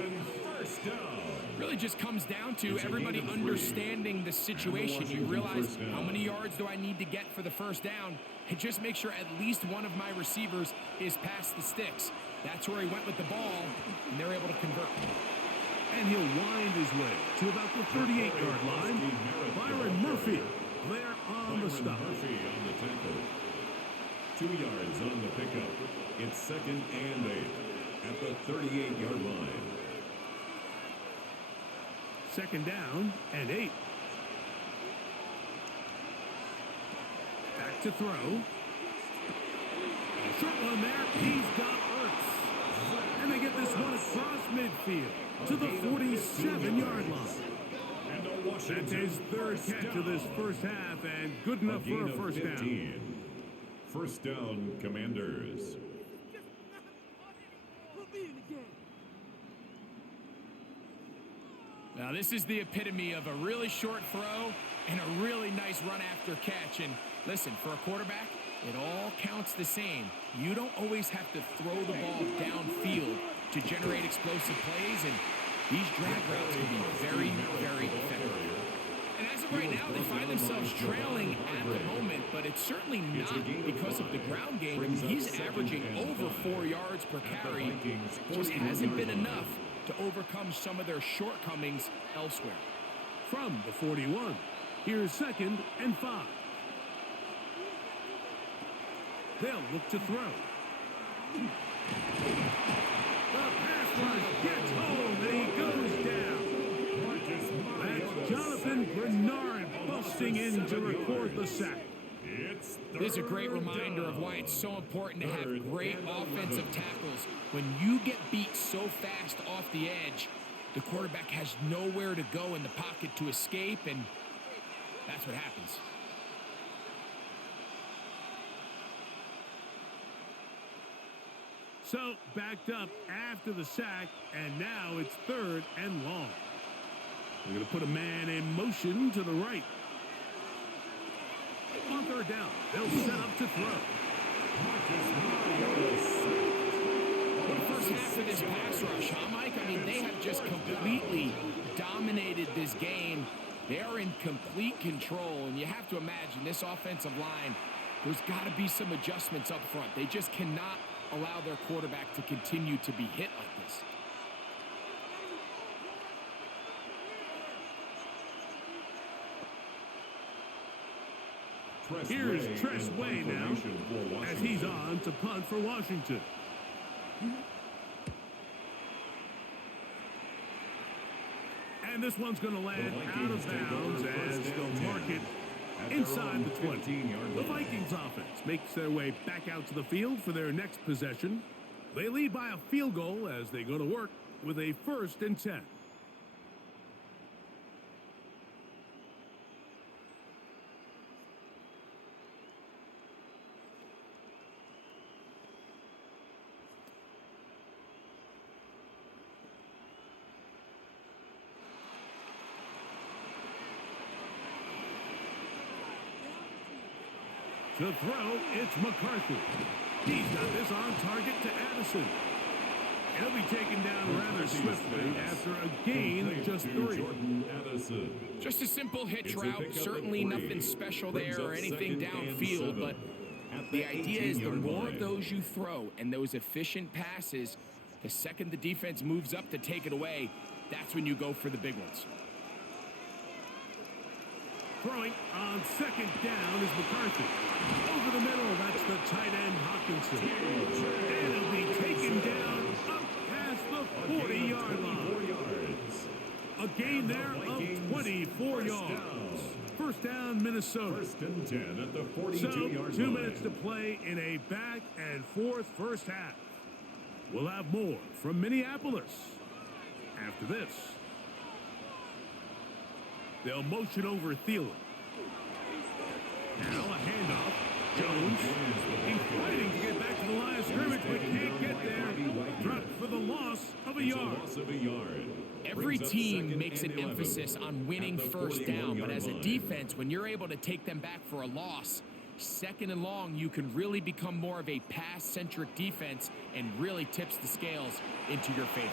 Really just comes down to everybody understanding the situation. You realize how many yards do I need to get for the first down, and just make sure at least one of my receivers is past the sticks. That's where he went with the ball, and they're able to convert. And he'll wind his way to about the 38-yard line. Byron Murphy there on the stop. 2 yards on the pickup. It's 2nd and 8 at the 38-yard line. 2nd down and 8. Back to throw. A short one there. He's got Ertz. And they get this one across midfield to the 47-yard line. That's his 3rd catch of this first half, and good enough for a first down. First down, Commanders. Now, this is the epitome of a really short throw and a really nice run after catch. And listen, for a quarterback, it all counts the same. You don't always have to throw the ball downfield to generate explosive plays, and these drag routes can be very, very effective. And as of right now, they find themselves trailing at the moment, but it's certainly not because of the ground game. I mean, he's averaging over 4 yards per carry. Just hasn't been enough to overcome some of their shortcomings elsewhere. From the 41, here's 2nd and 5. They'll look to throw. The pass rush gets home, and he goes down. That's Jonathan Bernard busting in to record the sack. This is a great reminder of why it's so important to have great offensive tackles. When you get beat so fast off the edge, the quarterback has nowhere to go in the pocket to escape, and that's what happens. So, backed up after the sack, and now it's 3rd and long. They're going to put a man in motion to the right. On 3rd down, they'll set up to throw. The first half of this pass rush, huh, Mike? I mean, they have just completely dominated this game. They are in complete control, and you have to imagine this offensive line, there's got to be some adjustments up front. They just cannot allow their quarterback to continue to be hit like this. Here's Tress Way now, as he's on to punt for Washington. And this one's going to land out of bounds as they'll mark it inside the 20. The Vikings offense makes their way back out to the field for their next possession. They lead by a field goal as they go to work with a 1st and 10. To throw, it's McCarthy. He's got this on target to Addison. He'll be taken down rather swiftly after a gain of just 3. Just a simple hitch route, certainly nothing special there or anything downfield, but the idea is the more of those you throw and those efficient passes, the second the defense moves up to take it away, that's when you go for the big ones. Throwing on 2nd down is McCarthy. Over the middle, that's the tight end Hawkinson. And he'll be taken down up past the 40-yard line. A gain there of 24 yards. First down, Minnesota. First and 10 at the 42-yard line. 2 minutes to play in a back and forth first half. We'll have more from Minneapolis after this. They'll motion over Thielen. Now a handoff. Jones. He's fighting to get back to the line of scrimmage, but can't get there. Dropped for the loss of a yard. Every team makes an emphasis on winning first down, but as a defense, when you're able to take them back for a loss, second and long, you can really become more of a pass-centric defense and really tips the scales into your favor.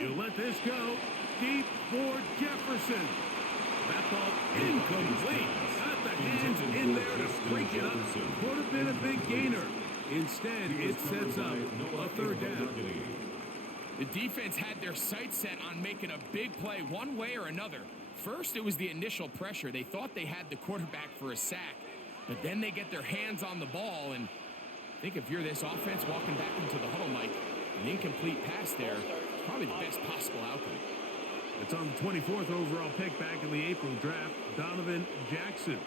You let this go. Deep for Jefferson. That ball incomplete. Got the hands in there to break it up. Could have been a big gainer. Instead, it sets up a third down. The defense had their sights set on making a big play one way or another. First, it was the initial pressure. They thought they had the quarterback for a sack, but then they get their hands on the ball, and I think if you're this offense walking back into the huddle, Mike, an incomplete pass there is probably the best possible outcome. It's on the 24th overall pick back in the April draft, Donovan Jackson.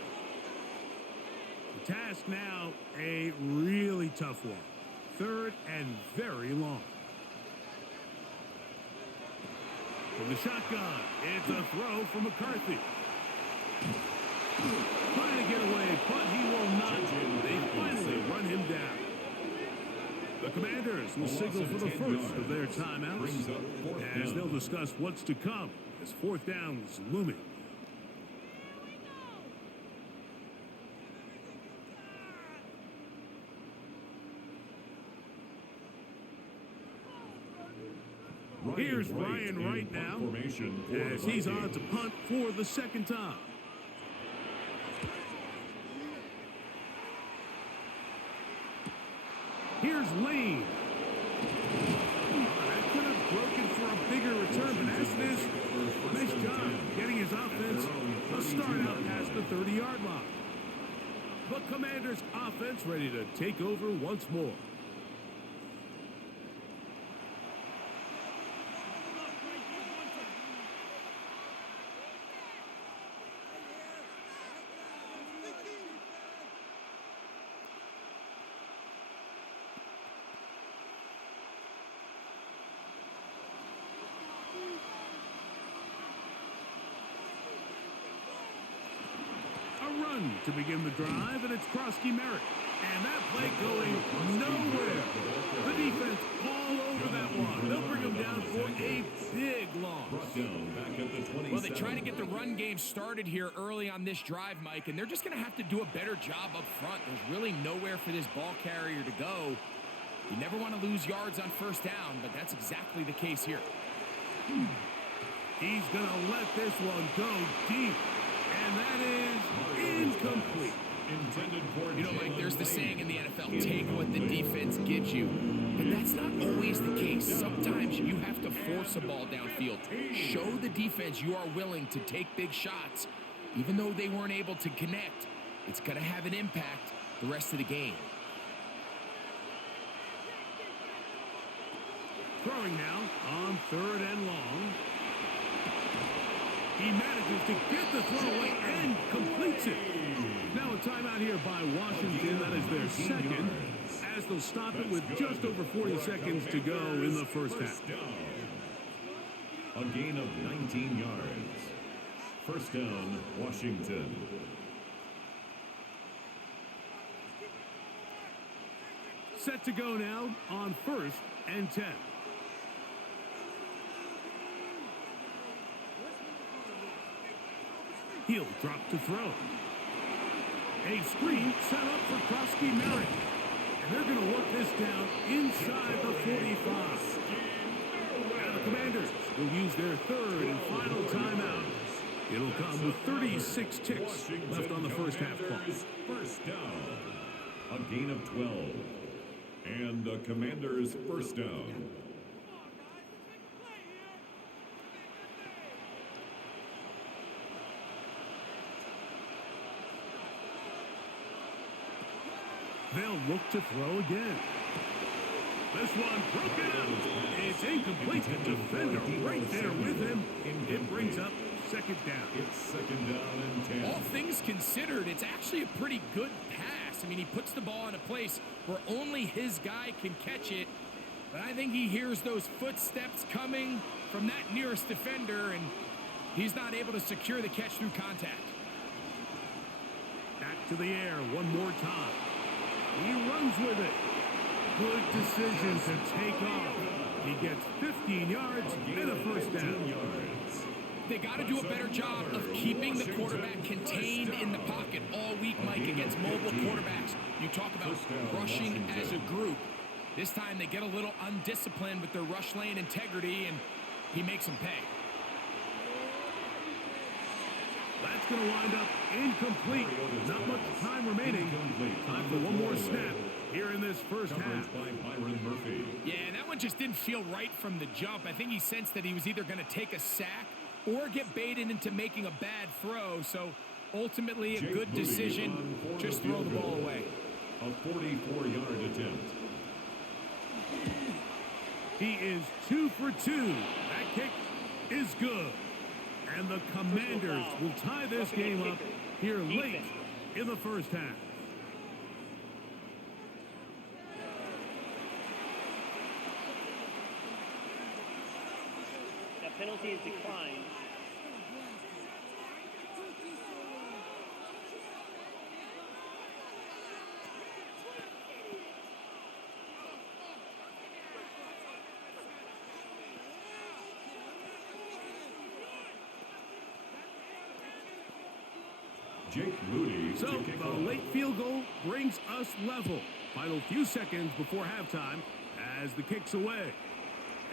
The task now, a really tough one. Third and very long. From the shotgun, it's a throw from McCarthy. Trying to get away, but he will not. They finally run him down. The Commanders will signal for the first of their timeouts as they'll discuss what's to come as fourth down is looming. Here's Ryan Wright now as he's on to punt for the second time. Here's Lane. That could have broken for a bigger return, but as it is, nice job getting his offense a start out past the 30-yard line. The Commanders' offense ready to take over once more. To begin the drive, and it's Krosky Merritt. And that play going nowhere. The defense all over that one. They'll bring him down for a big loss. Well, they try to get the run game started here early on this drive, Mike, and they're just going to have to do a better job up front. There's really nowhere for this ball carrier to go. You never want to lose yards on first down, but that's exactly the case here. He's going to let this one go deep. And that is incomplete. You know, Mike, there's the saying in the NFL, take what the defense gives you. But that's not always the case. Sometimes you have to force a ball downfield. Show the defense you are willing to take big shots. Even though they weren't able to connect, it's going to have an impact the rest of the game. Throwing now on third and long. He manages to get the throw away and completes it. Now a timeout here by Washington. That is their second, as they'll stop it with just over 40 seconds to go in the first half. A gain of 19 yards. First down, Washington. Set to go now on first and 10. He'll drop to throw. A screen set up for Krosky Merritt. And they're going to work this down inside the 45. And the Commanders will use their third and final timeout. It'll come with 36 ticks left on the first half clock. First down. A gain of 12. And the Commanders' first down. They'll look to throw again. This one broken up. It's incomplete. The defender right there with him. It brings up second down. It's second down and 10. All things considered, it's actually a pretty good pass. I mean, he puts the ball in a place where only his guy can catch it. But I think he hears those footsteps coming from that nearest defender, and he's not able to secure the catch through contact. Back to the air one more time. He runs with it. Good decision to take off. He gets 15 yards and a first down. They got to do a better job of keeping the quarterback contained in the pocket all week, Mike, against mobile quarterbacks. You talk about rushing as a group. This time they get a little undisciplined with their rush lane integrity, and he makes them pay. That's going to wind up incomplete. Not much time remaining. Time for one more snap here in this first half. Yeah, and that one just didn't feel right from the jump. I think he sensed that he was either going to take a sack or get baited into making a bad throw. So ultimately a good decision. Just throw the ball away. A 44-yard attempt. He is 2 for 2. That kick is good. And the Commanders will tie this game up here late in the first half. That penalty is declined. Jake Moody. So the late field goal brings us level. Final few seconds before halftime as the kick's away.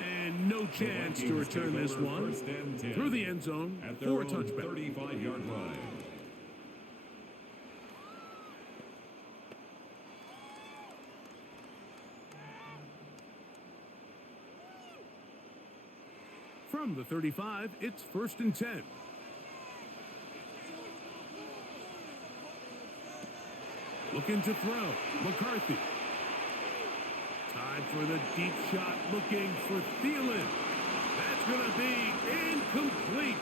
And no chance to return this one through the end zone for a touchback. 35-yard line. From the 35, it's 1st and 10. Looking to throw. McCarthy. Time for the deep shot, looking for Thielen. That's going to be incomplete.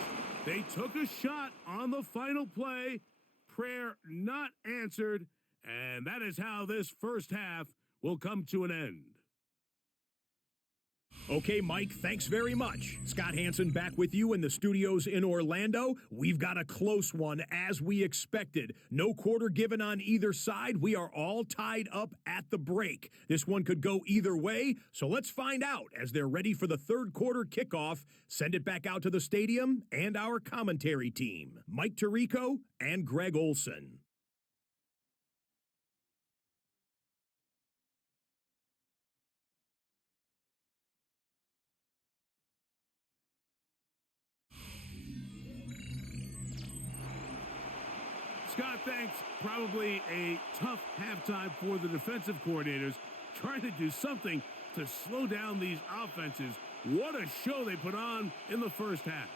They took a shot on the final play. Prayer not answered. And that is how this first half will come to an end. Okay, Mike, thanks very much. Scott Hansen back with you in the studios in Orlando. We've got a close one, as we expected. No quarter given on either side. We are all tied up at the break. This one could go either way, so let's find out as they're ready for the third quarter kickoff. Send it back out to the stadium and our commentary team, Mike Tirico and Greg Olson. Scott, thanks. Probably a tough halftime for the defensive coordinators, trying to do something to slow down these offenses. What a show they put on in the first half.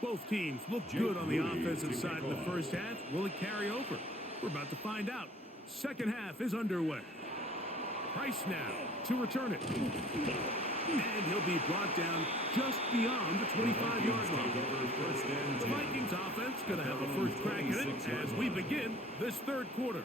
Both teams look good on the offensive side in the first half. Will it carry over? We're about to find out. Second half is underway. Price now to return it. And he'll be brought down just beyond the 25-yard line. The Vikings offense going to have a first crack at it as we begin this third quarter.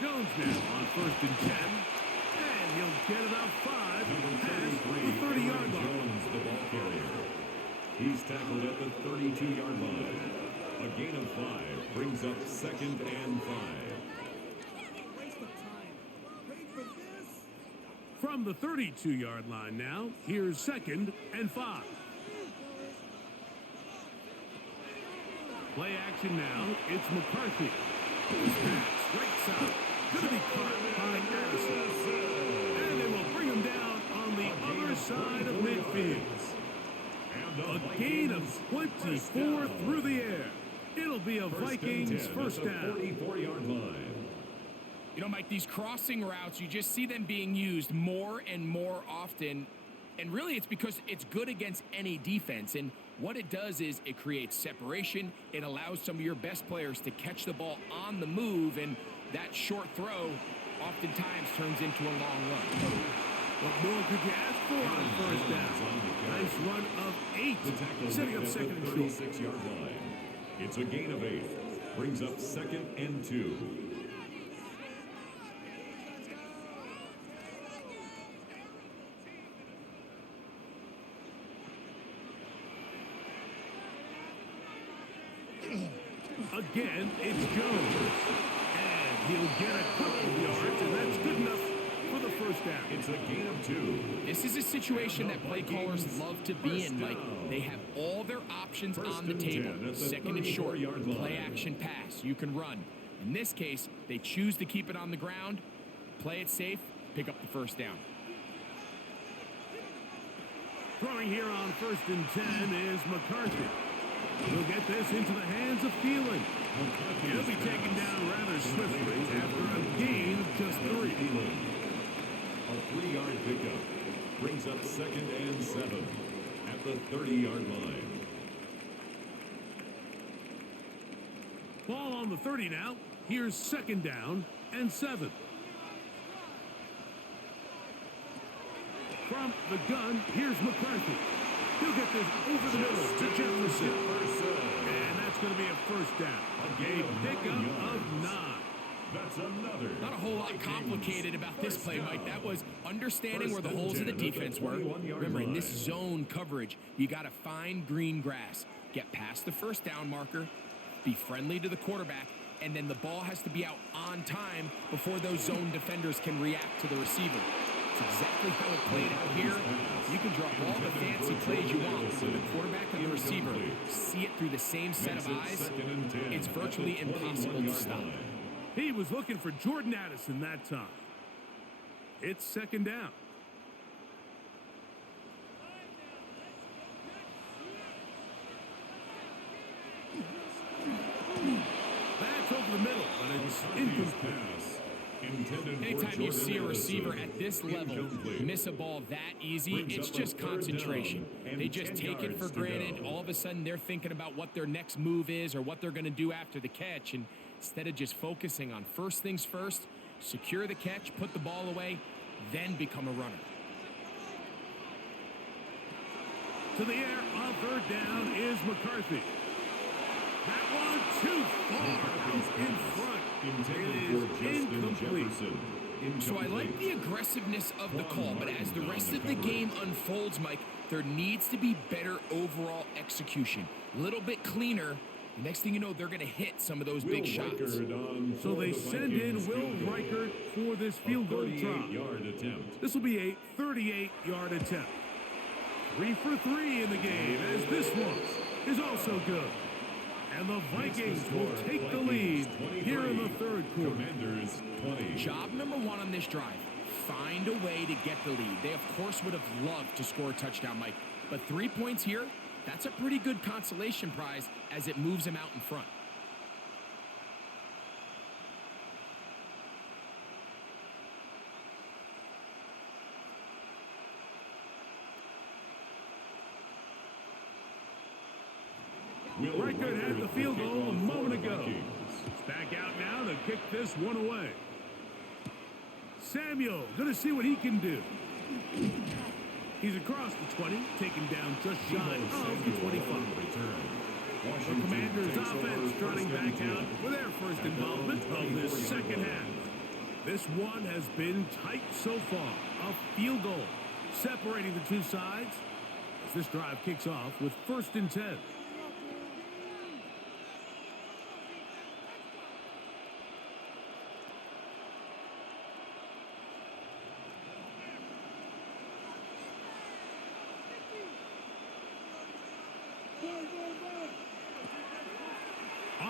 Jones now on 1st and 10. And he'll get about 5 past the 30-yard line. Jones, the ball carrier. He's tackled at the 32-yard line. A gain of 5 brings up 2nd and 5. From the 32-yard line now, here's 2nd and 5. Play action now. It's McCarthy. His pass, right side. Going to be caught by Addison. And they will bring him down on the other side of midfield. A gain of 24 through the air. It'll be a Vikings first down. 44-yard line. You know, Mike, these crossing routes, you just see them being used more and more often. And really, it's because it's good against any defense. And what it does is it creates separation. It allows some of your best players to catch the ball on the move. And that short throw oftentimes turns into a long run. What more could you ask for on first down? Nice run of 8, setting up second and short. 36-yard line. It's a gain of 8. Brings up 2nd and 2. Again, it's Jones. And he'll get a couple of yards, and that's good enough for the first down. It's a gain of 2. This is a situation that play callers love to be in, Mike. They have all their options on the table. Second and short, play action pass. You can run. In this case, they choose to keep it on the ground, play it safe, pick up the first down. Throwing here on 1st and 10 is McCarthy. He'll get this into the hands of Thielen. He'll be taken down rather swiftly after a gain of just 3. A 3-yard pickup brings up 2nd and 7 at the 30-yard line. Ball on the 30 now. Here's 2nd down and 7. From the gun, here's McCarthy. He'll get this over the middle to Jefferson. And that's going to be a first down. A pickup of 9. That's another. Not a whole lot complicated about this play, Mike. That was understanding where the holes of the defense were. Remember, in this zone coverage, you got to find green grass. Get past the first down marker, be friendly to the quarterback, and then the ball has to be out on time before those zone defenders can react to the receiver. It's exactly how it played out here. You can draw all the fancy plays you want, but the quarterback and the receiver see it through the same set of eyes. It's virtually impossible to stop. He was looking for Jordan Addison that time. It's 2nd down. That's over the middle, but it's incomplete. Anytime you see a receiver at this level miss a ball that easy, it's just concentration. They just take it for granted. All of a sudden, they're thinking about what their next move is or what they're going to do after the catch. And instead of just focusing on first things first, secure the catch, put the ball away, then become a runner. To the air on 3rd down is McCarthy. That one too far out in front. It is incomplete. So I like the aggressiveness of the call, but as the rest of the game unfolds, Mike, there needs to be better overall execution. A little bit cleaner. The next thing you know, they're going to hit some of those big shots. So they send in Will Reichert for this field goal try. This will be a 38-yard attempt. 3 for 3 in the game, as this one is also good. And the Vikings will take the lead here in the 3rd quarter. Job number 1 on this drive, find a way to get the lead. They, of course, would have loved to score a touchdown, Mike. But 3 points here, that's a pretty good consolation prize as it moves them out in front. Reichert had the field goal a moment ago. He's back out now to kick this one away. Samuel going to see what he can do. He's across the 20, taken down just shy of the 25. The Commanders' offense starting back out with their first involvement of this second half. This one has been tight so far. A field goal separating the two sides as this drive kicks off with 1st and 10.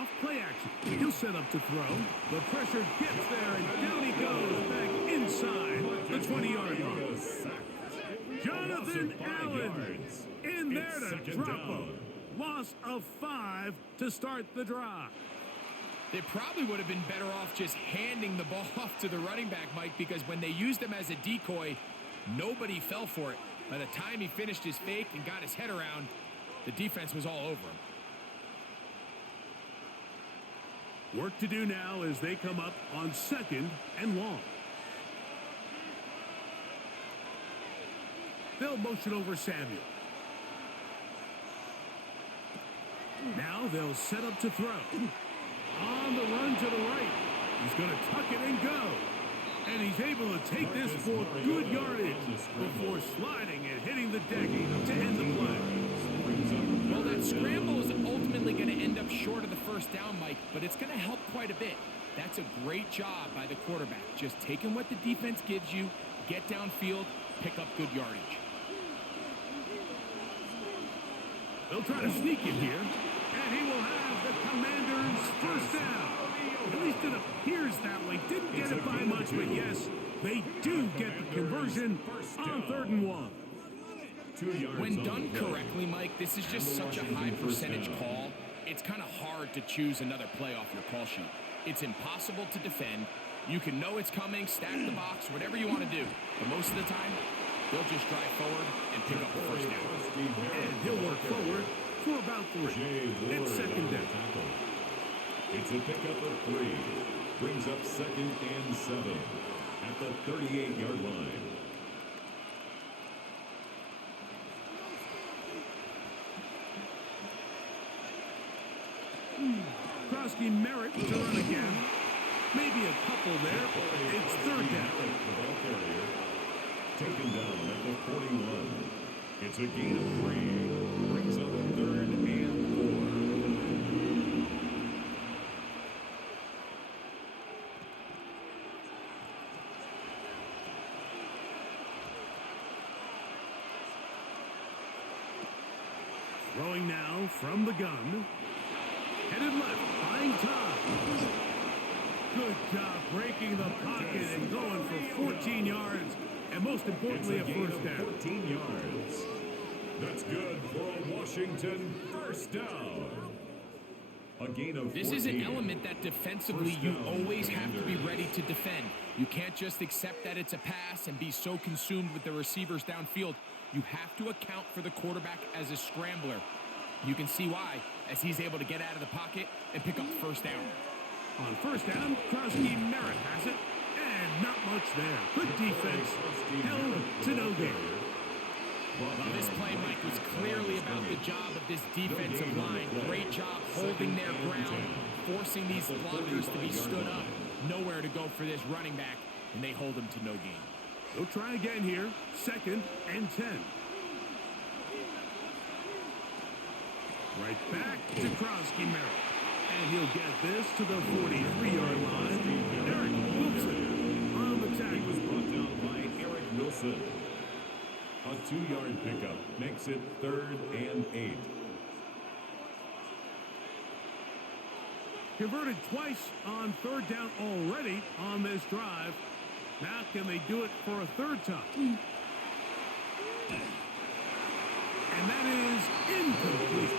off, play action. He'll set up to throw. The pressure gets there, and down he goes back inside the 20-yard line. Jonathan Allen in there to drop him. Loss of 5 to start the drive. They probably would have been better off just handing the ball off to the running back, Mike, because when they used him as a decoy, nobody fell for it. By the time he finished his fake and got his head around, the defense was all over him. Work to do now as they come up on 2nd and long. They'll motion over Samuel. Now they'll set up to throw. On the run to the right. He's going to tuck it and go. And he's able to take this for good yardage before sliding and hitting the deck to end the play. Well, that scramble is ultimately going to end up short of the first down, Mike, but it's going to help quite a bit. That's a great job by the quarterback. Just taking what the defense gives you, get downfield, pick up good yardage. They'll try to sneak it here, and he will have the Commanders' first down. At least it appears that way. Didn't get it by much, but yes, they do get the conversion on 3rd and 1. When done correctly, Mike, this is just such a high percentage call. It's kind of hard to choose another play off your call sheet. It's impossible to defend. You can know it's coming, stack the box, whatever you want to do. But most of the time, they'll just drive forward and pick up the first down. And he'll work forward for about 3. It's 2nd down. It's a pickup of 3. Brings up 2nd and 7 at the 38-yard line. Krosky Merritt to run again. Maybe a couple there. It's 3rd down. The ball carrier taken down at the 41. It's a gain of 3. Brings up 3rd and 4. Throwing now from the gun. Headed left, buying time. Good job breaking the pocket and going for 14 yards. And most importantly, a first down. 14 yards. That's good for a Washington first down. A gain of 14. This is an element that defensively you always have to be ready to defend. You can't just accept that it's a pass and be so consumed with the receivers downfield. You have to account for the quarterback as a scrambler. You can see why, as he's able to get out of the pocket and pick up the first down. On first down, Krosky Merritt has it, and not much there. Good defense, held to no gain. Well, this play, Mike, was clearly about the job of this defensive line. Great job holding their ground, forcing these blockers to be stood up. Nowhere to go for this running back, and they hold him to no gain. They'll try again here, 2nd and 10. Right back to Krosky Merritt. And he'll get this to the 43-yard line. Eric Wilson on the tackle. He was brought down by Eric Wilson. A 2-yard pickup makes it 3rd and 8. Converted twice on 3rd down already on this drive. Now can they do it for a 3rd time? And that is incomplete.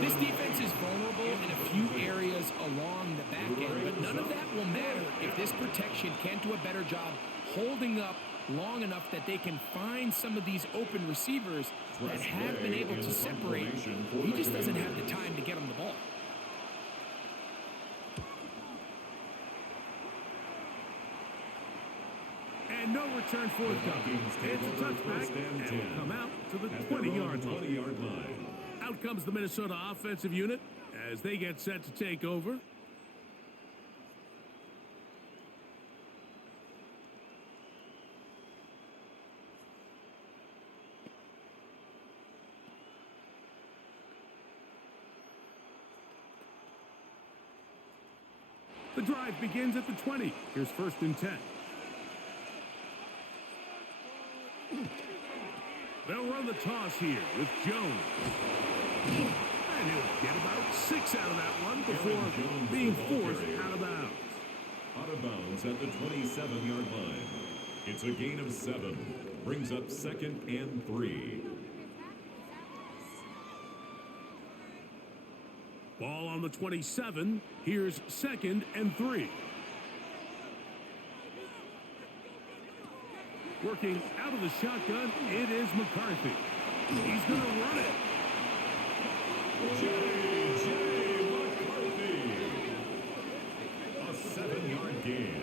This defense is vulnerable in a few areas along the back end, but none of that will matter if this protection can't do a better job holding up long enough that they can find some of these open receivers that have been able to separate. He just doesn't have the time to get them the ball. And no return forthcoming. It's a touchback, and will come out to the 20-yard line. Out comes the Minnesota offensive unit as they get set to take over. The drive begins at the 20. Here's 1st and 10. They'll run the toss here with Jones. And he'll get about 6 out of that one before being forced out of bounds. Out of bounds at the 27-yard line. It's a gain of 7. Brings up 2nd and 3. Ball on the 27. Here's 2nd and 3. Working out of the shotgun, it is McCarthy. He's going to run it. J.J. McCarthy. A 7-yard gain.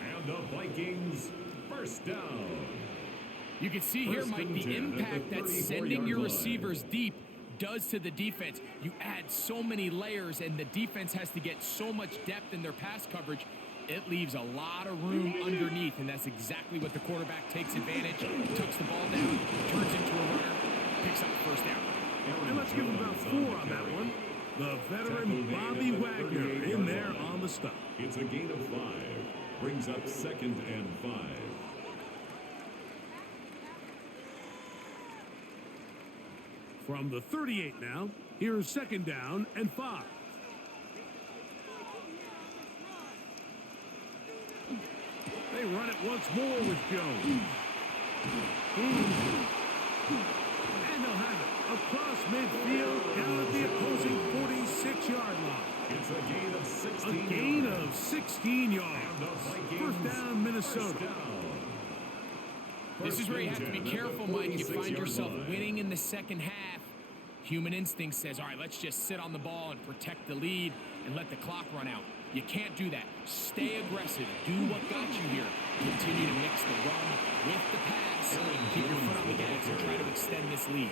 And the Vikings first down. You can see here, Mike, the impact that sending your receivers deep does to the defense. You add so many layers, and the defense has to get so much depth in their pass coverage. It leaves a lot of room underneath, and that's exactly what the quarterback takes advantage. Tucks the ball down, turns into a runner, picks up the first down. And let's give him about 4 on that one. The veteran Bobby Wagner in there on the stop. It's a gain of 5. Brings up 2nd and 5. From the 38 now, here's 2nd down and 5. They run it once more with Jones. And they'll have it across midfield down at the opposing 46-yard line. It's a gain of 16 A gain of 16 yards. First down, Minnesota. This is where you have to be careful, Mike. You find yourself winning in the second half. Human instinct says, all right, let's just sit on the ball and protect the lead and let the clock run out. You can't do that. Stay aggressive. Do what got you here. Continue to mix the run with the pass. Keep your foot on the gas and try to extend this lead.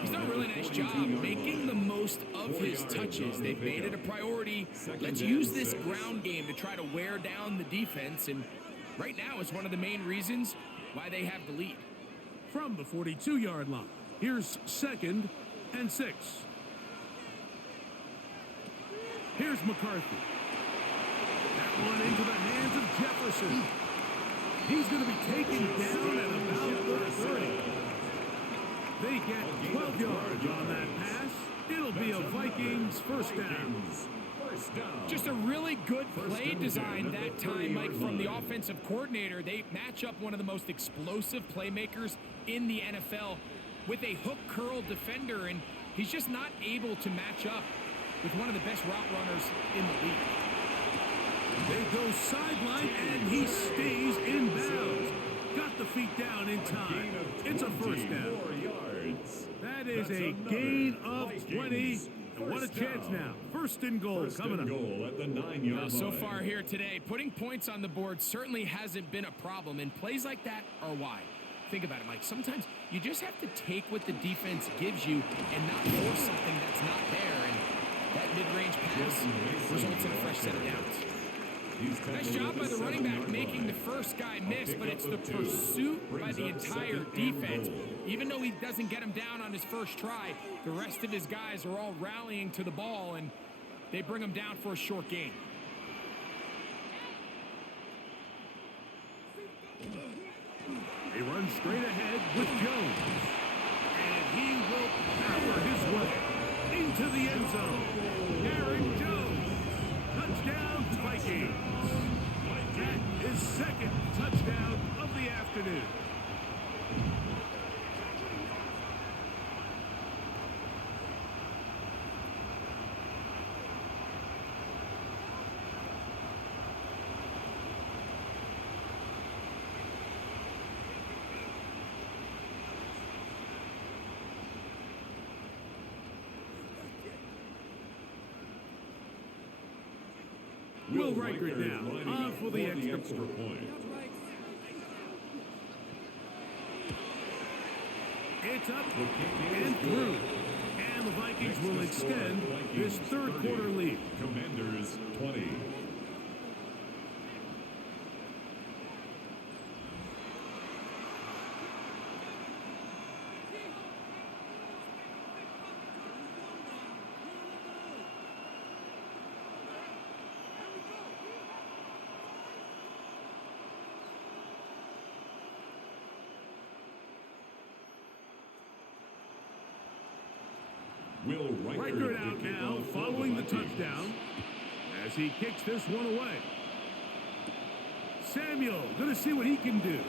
He's done a really nice job making the most of his touches. They've made it a priority. Let's use this ground game to try to wear down the defense. And right now, it's one of the main reasons why they have the lead. From the 42-yard line, here's 2nd and 6. Here's McCarthy. That one into the hands of Jefferson. He's going to be taken down at about the 30. They get 12 yards on that pass. It'll be a Vikings first down. Just a really good play design that time, Mike, from the offensive coordinator. They match up one of the most explosive playmakers in the NFL with a hook curl defender, and he's just not able to match up with one of the best route runners in the league. They go sideline, and he stays in bounds. Got the feet down in time. It's a first down. That is a gain of 20. And what a chance now. First and goal coming up. Goal at the 9-yard line. So far here today, putting points on the board certainly hasn't been a problem, and plays like that are why. Think about it, Mike. Sometimes you just have to take what the defense gives you and not force something that's not there. And that mid-range pass results in a fresh set of downs. Nice job by the running back making the first guy miss, but it's the pursuit by the entire defense. Even though he doesn't get him down on his first try, the rest of his guys are all rallying to the ball, and they bring him down for a short gain. They run straight ahead with Jones. And he will power his way into the end zone. Aaron Jones. Touchdown, Vikings. That is 2nd touchdown of the afternoon. Will Reichert now on for the extra point. It's up and through. And the Vikings will extend this third quarter lead. Commanders 20. Will Reichert out now following the touchdown as he kicks this one away. Samuel going to see what he can do.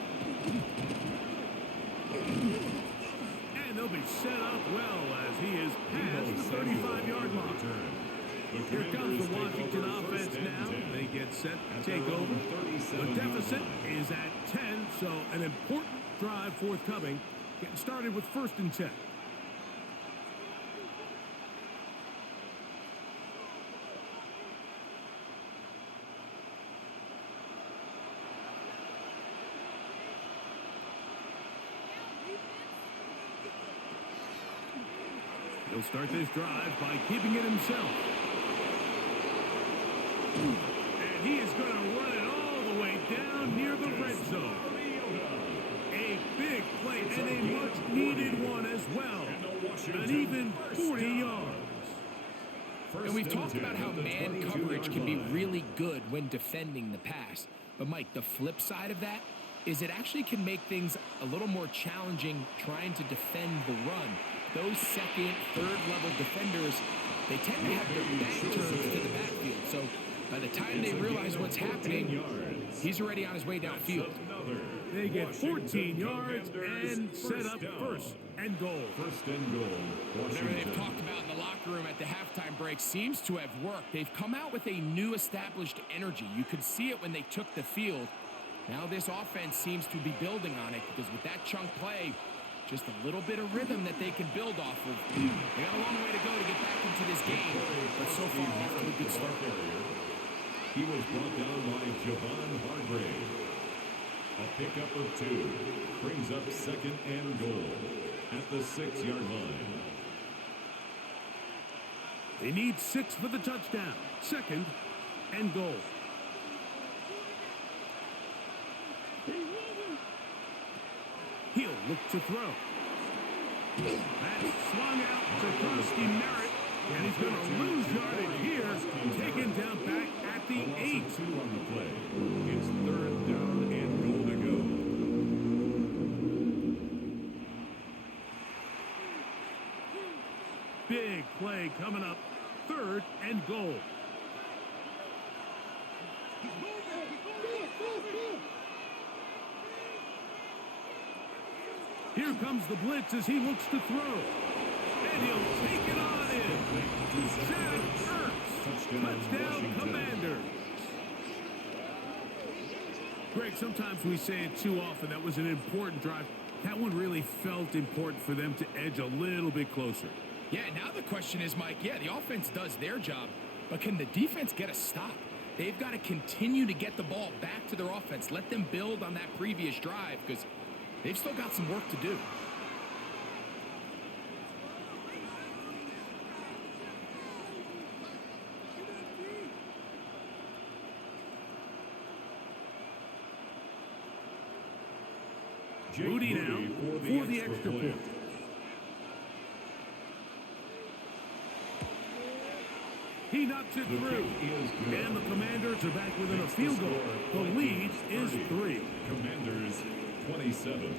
And they'll be set up well as he is past the 35-yard line. Here comes the Washington offense now. They get set to take over. The deficit is at 10, so an important drive forthcoming. Getting started with 1st and 10. He'll start this drive by keeping it himself. And he is going to run it all the way down near the red zone. A big play and a much-needed one as well. An even 40 yards. And we've talked about how man coverage can be really good when defending the pass. But, Mike, the flip side of that is it actually can make things a little more challenging trying to defend the run. Those second, third-level defenders, they tend to have their back turns to the backfield. So by the time they realize what's happening, he's already on his way downfield. They get 14 yards and set up 1st and goal. 1st and goal, Whatever Washington. they've talked about in the locker room at the halftime break seems to have worked. They've come out with a new established energy. You could see it when they took the field. Now this offense seems to be building on it because with that chunk play, just a little bit of rhythm that they can build off of. They got a long way to go to get back into this game, but so far off to a good start. He was brought down by Javon Hargrave. A pickup of 2 brings up 2nd and goal at the 6-yard line. They need 6 for the touchdown. 2nd and goal. He'll look to throw. That's swung out to Krusty Merritt, and he's going to lose yardage here, taken down back at the 8. 2 on the play. It's 3rd down and goal to go. Big play coming up. 3rd and goal. Here comes the blitz as he looks to throw. And he'll take it on in. Zach Ertz. Touchdown, Commanders. Greg, sometimes we say it too often. That was an important drive. That one really felt important for them to edge a little bit closer. Yeah, now the question is, Mike, yeah, the offense does their job, but can the defense get a stop? They've got to continue to get the ball back to their offense. Let them build on that previous drive because they've still got some work to do. Moody now for the extra point. He knocks it through. And the Commanders are back within a field goal. The lead is 3. Commanders 27.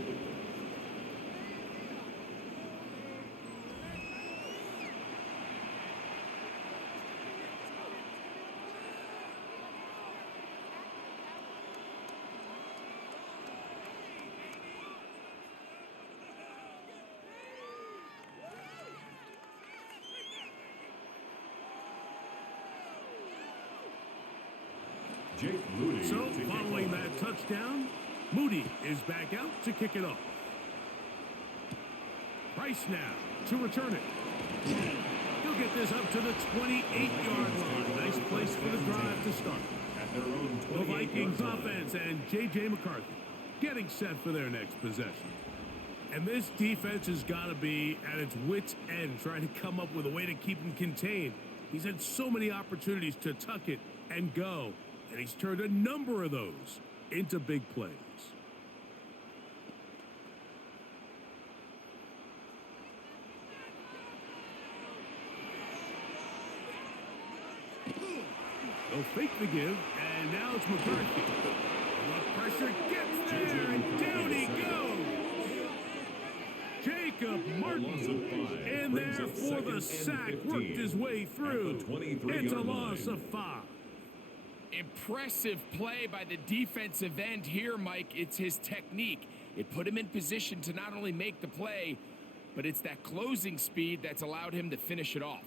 Moody. So, following that touchdown, Moody is back out to kick it off. Price now to return it. He'll get this up to the 28-yard line. Nice place for the drive to start. At their own The Vikings offense and J.J. McCarthy getting set for their next possession. And this defense has got to be at its wits' end, trying to come up with a way to keep him contained. He's had so many opportunities to tuck it and go. And he's turned a number of those into big plays. They'll fake the give, and now it's McCarthy. The pressure gets there, and down he goes. Jacob A Martin loss of 5 in brings there up for the 2nd and sack, 15 worked his way through. at the 23-yard It's a line. loss of 5. Impressive play by the defensive end here, Mike. It's his technique. It put him in position to not only make the play, but it's that closing speed that's allowed him to finish it off.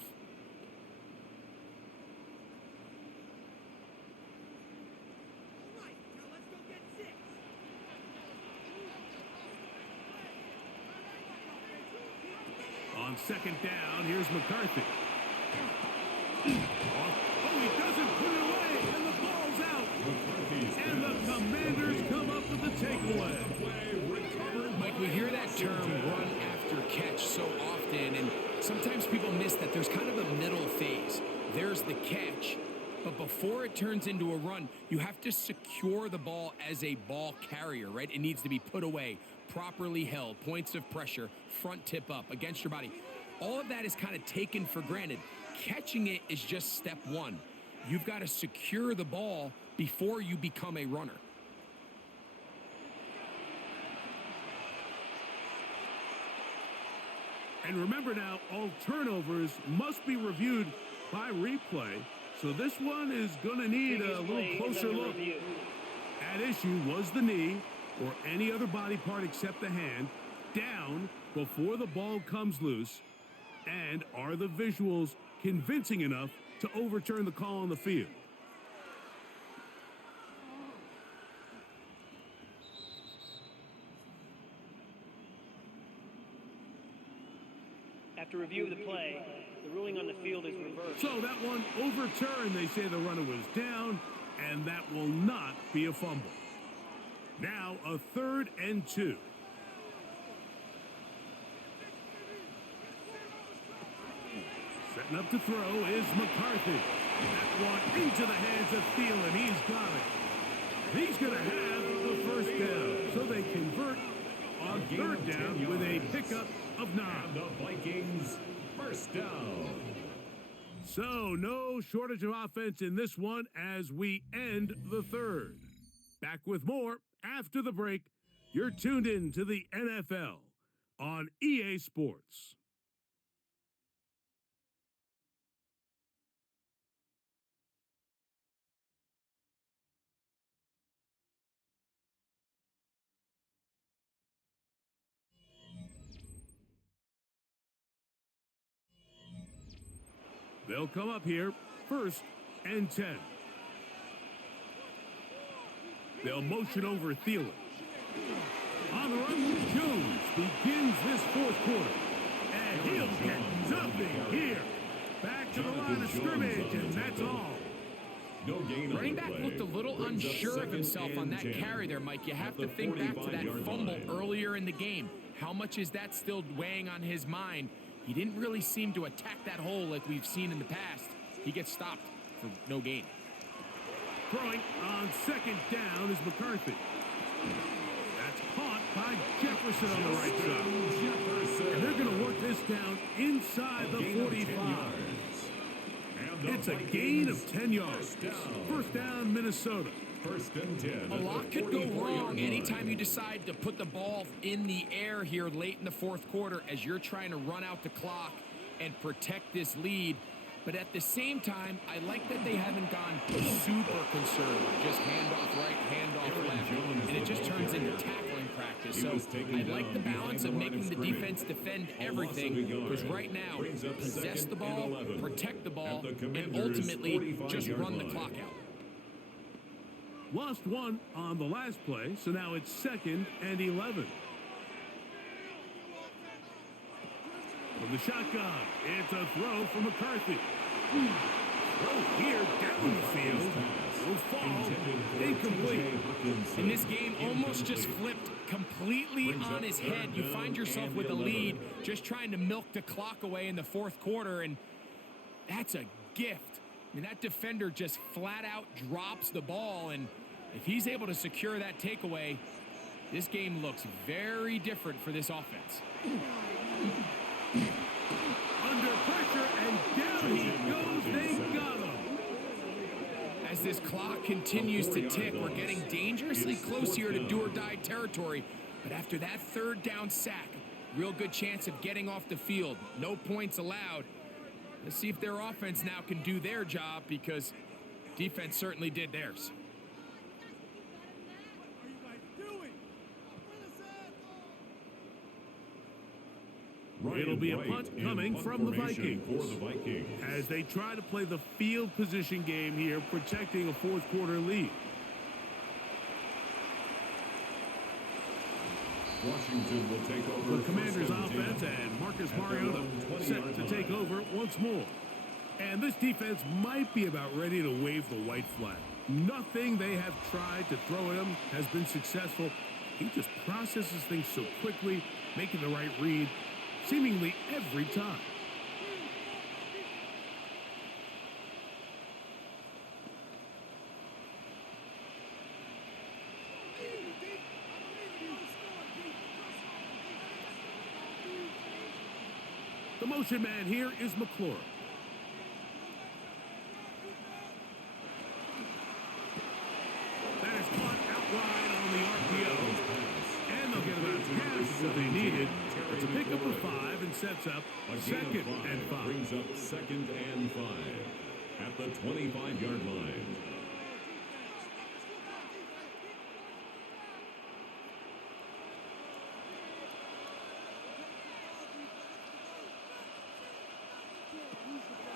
On 2nd down, here's McCarthy. Oh, he doesn't put it away, and the ball's out. And the Commanders come up with the takeaway. Mike, we hear that term run after catch so often, and sometimes people miss that there's kind of a middle phase. There's the catch, but before it turns into a run, you have to secure the ball as a ball carrier, right? It needs to be put away, properly held, points of pressure, front tip up against your body. All of that is kind of taken for granted. Catching it is just step one. You've got to secure the ball before you become a runner. And remember now, all turnovers must be reviewed by replay. So this one is going to need a little closer look. At issue was the knee or any other body part except the hand down before the ball comes loose. And are the visuals convincing enough to overturn the call on the field? After review of the play, the ruling on the field is reversed. So that one overturned. They say the runner was down, and that will not be a fumble. Now a 3rd and 2. Setting up to throw is McCarthy. That one into the hands of Thielen. He's got it. He's going to have the 1st down. So they convert on 3rd down with a pickup of 9. And the Vikings 1st down. So no shortage of offense in this one as we end the 3rd. Back with more after the break. You're tuned in to the NFL on EA Sports. They'll come up here 1st and 10. They'll motion over Thielen. On the run, Jones begins this 4th quarter. And he'll get nothing here. Back to the line of scrimmage, and that's all. No gain on Running the back play. looked a little Brings up unsure of 2nd himself on and that 10 carry there, Mike. You have at to the think back to that 45-yard fumble line. earlier in the game. How much is that still weighing on his mind? He didn't really seem to attack that hole like we've seen in the past. He gets stopped for no gain. Throwing on 2nd down is McCarthy. That's caught by Jefferson on the right side. And they're going to work this down inside the 45. It's a gain of 10 yards. 1st down, Minnesota. 1st and 10. A lot could go wrong anytime you decide to put the ball in the air here late in the 4th quarter as you're trying to run out the clock and protect this lead. But at the same time, I like that they haven't gone super conservative. Just handoff right, handoff left. And it just turns into tackling practice. So I like the balance of making the defense defend everything. Because right now, possess the ball, protect the ball, and ultimately just run the clock out. Lost one on the last play, so now it's 2nd and 11. From the shotgun, it's a throw from McCarthy. Throw here down the field. Will fall incomplete. And this game almost just flipped completely on his head. You find yourself with a lead, just trying to milk the clock away in the 4th quarter, and that's a gift. I mean, that defender just flat out drops the ball, and if he's able to secure that takeaway, this game looks very different for this offense. Under pressure, and down he goes. They got him. As this clock continues to tick, we're getting dangerously close here to do-or-die territory. But after that 3rd down sack, real good chance of getting off the field. No points allowed. Let's see if their offense now can do their job, because defense certainly did theirs. It'll be a punt coming from the Vikings as they try to play the field position game here, protecting a fourth-quarter lead. Washington will take over The Commanders' offense, and Marcus Mariota set to take over once more. And this defense might be about ready to wave the white flag. Nothing they have tried to throw at him has been successful. He just processes things so quickly, making the right read seemingly every time. The motion man here is McClure. That is caught out wide on the RPO. And they'll get about half what they needed. It's a pickup of 5 and sets up second and 5. Brings up 2nd and 5 at the 25-yard line.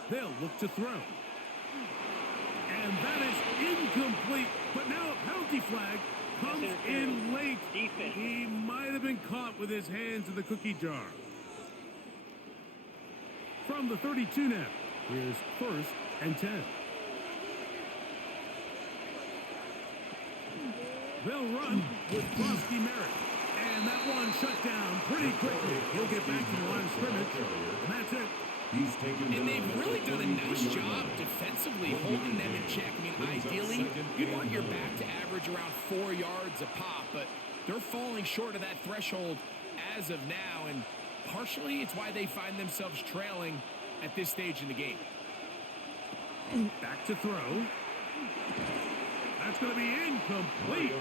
They'll look to throw. And that is incomplete. But now a penalty flag comes in late. He might have been caught with his hands in the cookie jar. From the 32 now, here's 1st and 10. They'll run with Krosky Merritt. And that one shut down pretty quickly. He'll get back to the line of scrimmage. And that's it. And they've really done a nice job defensively holding them in check. I mean, ideally, you'd want your back to average around 4 yards a pop, but they're falling short of that threshold as of now, and partially it's why they find themselves trailing at this stage in the game. Back to throw. That's going to be incomplete.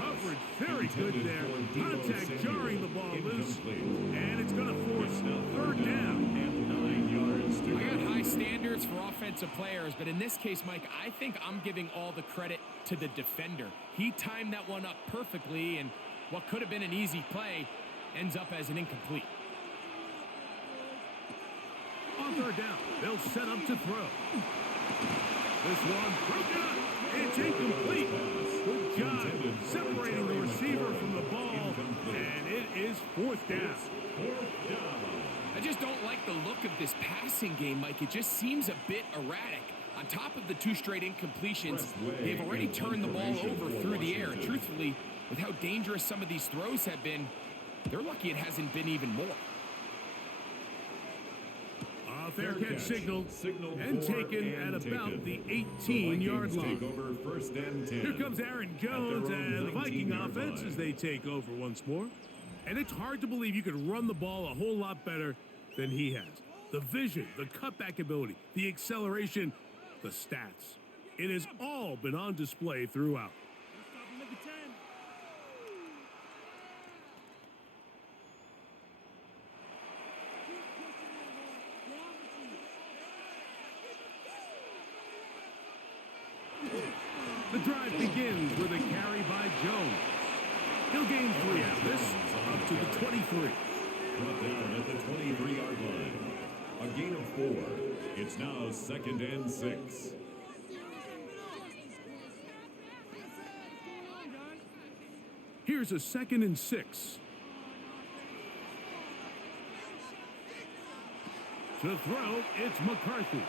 Coverage very good there. Contact jarring the ball loose. And it's going to force 3rd down. And 9 yards to I got high standards for offensive players, but in this case, Mike, I think I'm giving all the credit to the defender. He timed that one up perfectly, and what could have been an easy play ends up as an incomplete. On 3rd down, they'll set up to throw. This one broken up. It's incomplete. Good job separating the receiver from the ball. And it is 4th down. I just don't like the look of this passing game, Mike. It just seems a bit erratic. On top of the 2 straight incompletions, they've already turned the ball over through the air. And truthfully, with how dangerous some of these throws have been, they're lucky it hasn't been even more. Fair catch signaled and taken at about the 18-yard line. Take over 1st and 10. Here comes Aaron Jones and the Viking offense as they take over once more. And it's hard to believe you could run the ball a whole lot better than he has. The vision, the cutback ability, the acceleration, the stats. It has all been on display throughout. The drive begins with a carry by Jones. He'll gain 3 out of this, up to the 23. Brought down at the 23-yard line. A gain of 4. It's now 2nd and 6. Here's a 2nd and 6. To throw, it's McCarthy.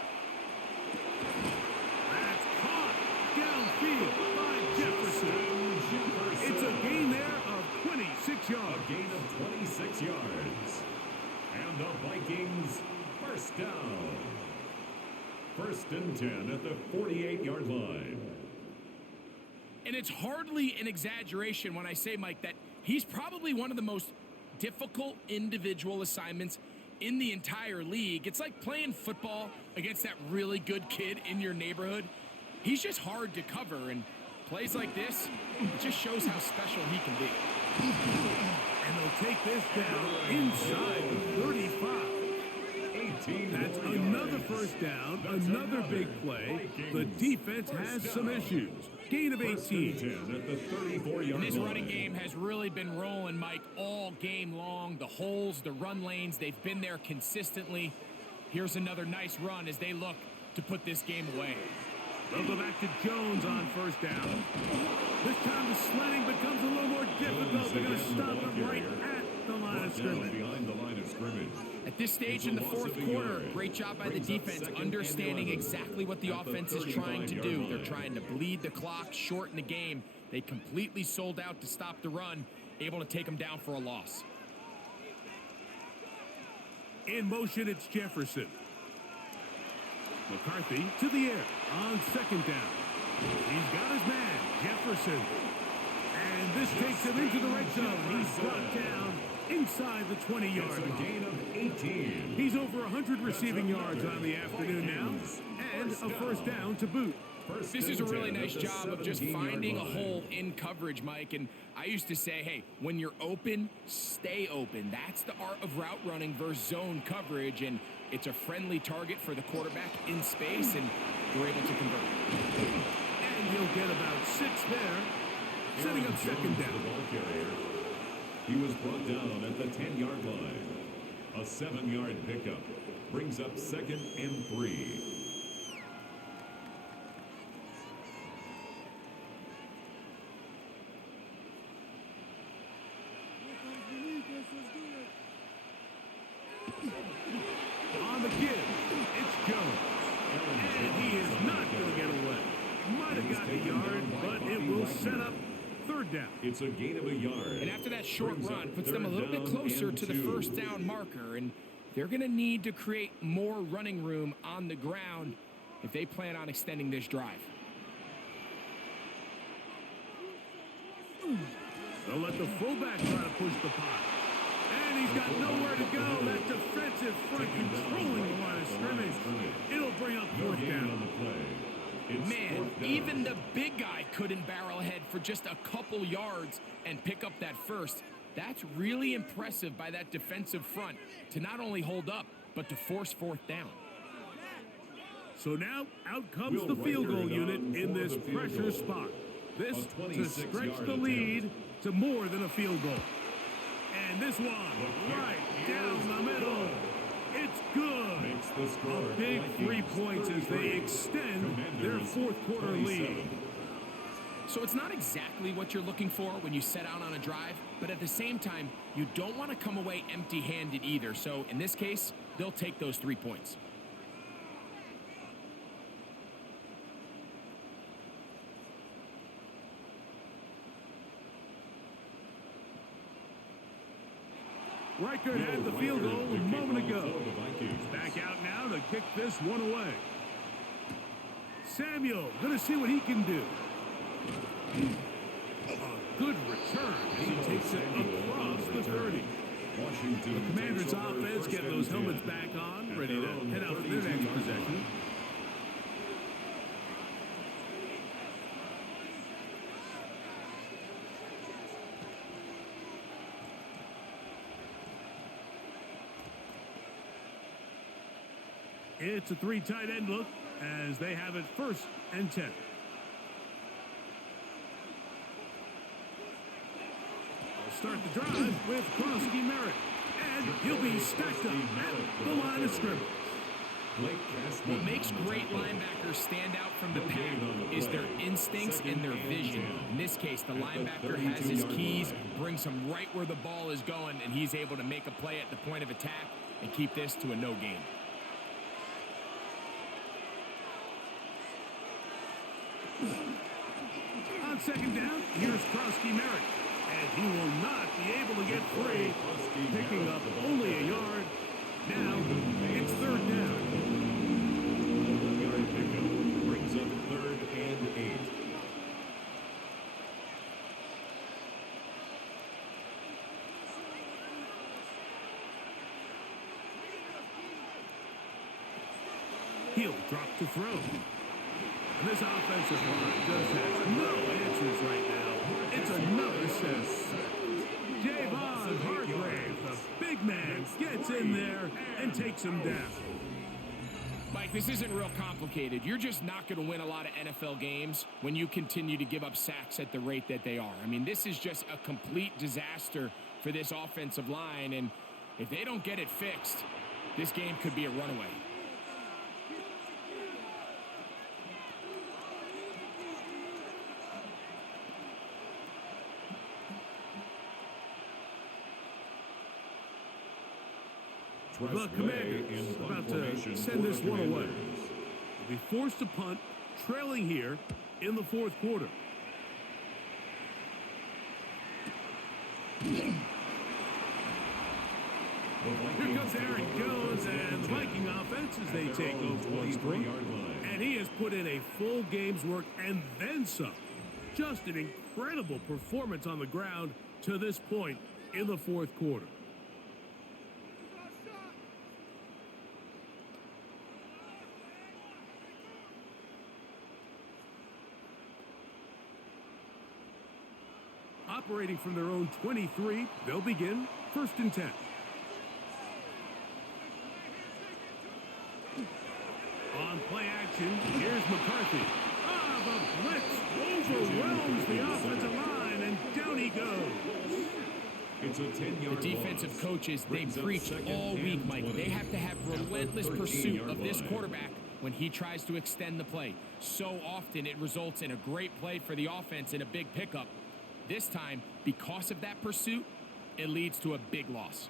That's caught downfield by Jefferson. It's a gain there of 26 yards. A gain of 26 yards. And the Vikings first down. 1st and 10 at the 48-yard line. And it's hardly an exaggeration when I say, Mike, that he's probably one of the most difficult individual assignments in the entire league. It's like playing football against that really good kid in your neighborhood. He's just hard to cover, and plays like this, it just shows how special he can be. And they'll take this down inside the 35. That's another first down, another big play. The defense has some issues. Gain of 18. And this running game has really been rolling, Mike, all game long. The holes, the run lanes, they've been there consistently. Here's another nice run as they look to put this game away. They'll go back to Jones on first down. This time the slanting becomes a little more difficult. They're going to stop him right at the line of scrimmage. Behind the line of scrimmage. At this stage in the fourth quarter, great job by the defense, understanding exactly what the offense is trying to do. They're trying to bleed the clock, shorten the game. They completely sold out to stop the run, able to take them down for a loss. In motion, it's Jefferson. McCarthy to the air on second down. He's got his man, Jefferson. And this takes him into the red zone. He's brought down inside the 20-yard line. Gain of 18. He's over 100 receiving yards on the afternoon now, and a first down to boot. This is a really nice job of just finding a hole in coverage, Mike. And I used to say, hey, when you're open, stay open. That's the art of route running versus zone coverage, and it's a friendly target for the quarterback in space, and they're able to convert. And he'll get about 6 there, setting up second down. He was brought down at the 10-yard line. A 7-yard pickup brings up second and 3. On the give, it's Jones. And he is not going to get away. Might have gotten a yard, but it will set up third down. It's a gain of a yard. And after that short run, puts them a little bit closer to the first down marker. And they're going to need to create more running room on the ground if they plan on extending this drive. They'll let the fullback try to push the pot. And he's got nowhere to go. That defensive front controlling the line of scrimmage. It'll bring up fourth down. Man, even the big guy couldn't barrel ahead for just a couple yards and pick up that first. That's really impressive by that defensive front to not only hold up, but to force fourth down. So now, out comes the field goal unit in this pressure spot. This to stretch the lead to more than a field goal. And this one, right down the middle. It's good. A big 3 points as they extend their fourth quarter lead. So it's not exactly what you're looking for when you set out on a drive, but at the same time, you don't want to come away empty-handed either. So in this case, they'll take those 3 points. Reichert had the field goal a moment ago. Back out now to kick this one away. Samuel going to see what he can do. A good return as he takes it across the 30. The Commanders' offense getting those helmets back on, ready to head out for their next possession. It's a 3 tight end look as they have it 1st and 10. They'll start the drive with Krosky Merritt. And he'll be stacked up at the line of scrimmage. What makes great linebackers stand out from the pack is their instincts and their vision. In this case, the linebacker has his keys, brings him right where the ball is going, and he's able to make a play at the point of attack and keep this to a no gain. On second down, here's Krosky Merritt. And he will not be able to get free, picking up only a yard. Now, it's third down. Yard pickup brings up 3rd and 8. He'll drop to throw. And this offensive line just has no answers right now. It's another set. Javon and takes him down. Mike, this isn't real complicated. You're just not going to win a lot of NFL games when you continue to give up sacks at the rate that they are. I mean, this is just a complete disaster for this offensive line, and if they don't get it fixed, this game could be a runaway. The Commanders about to send this one away. They'll be forced to punt, trailing here in the fourth quarter. Here comes Aaron Jones and the Viking offense as they take over once more. And he has put in a full game's work and then some. Just an incredible performance on the ground to this point in the fourth quarter. Operating from their own 23, they'll begin 1st and 10. On play action, here's McCarthy. The blitz overwhelms the offensive line, and down he goes. It's a 10-yard The defensive coaches, they preach all week, Mike. They have to have relentless pursuit of this quarterback when he tries to extend the play. So often it results in a great play for the offense and a big pickup. This time, because of that pursuit, it leads to a big loss.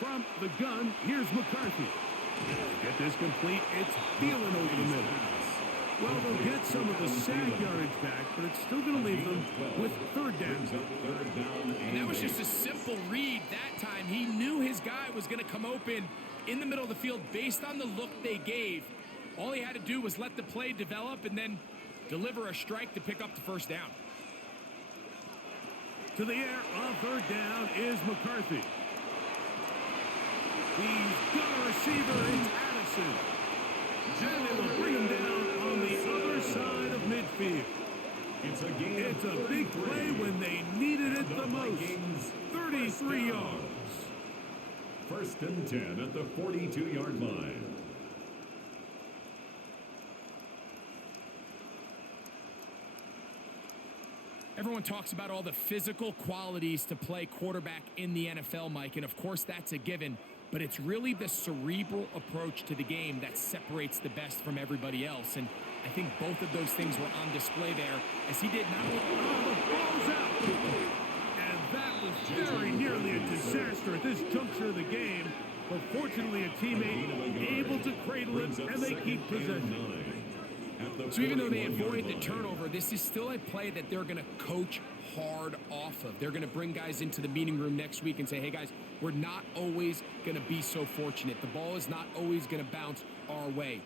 From the gun, here's McCarthy. Get this complete, it's feeling over the middle. Well, they'll get some of the sack yardage back, but it's still going to leave them with 3rd down. And that was just a simple read that time. He knew his guy was going to come open in the middle of the field based on the look they gave. All he had to do was let the play develop and then deliver a strike to pick up the 1st down. To the air on 3rd down is McCarthy. He's got a receiver in Addison. And they will bring him down on the other side of midfield. It's a big play when they needed it the most. 33 yards. 1st and 10 at the 42-yard line. Everyone talks about all the physical qualities to play quarterback in the NFL, Mike, and of course that's a given. But it's really the cerebral approach to the game that separates the best from everybody else. And I think both of those things were on display there as he did not only... the ball's out! And that was very nearly a disaster at this juncture of the game. But fortunately, a teammate able to cradle it, and they keep possession. So even though they avoid the turnover, this is still a play that they're going to coach hard off of. They're going to bring guys into the meeting room next week and say, hey, guys, we're not always going to be so fortunate. The ball is not always going to bounce our way.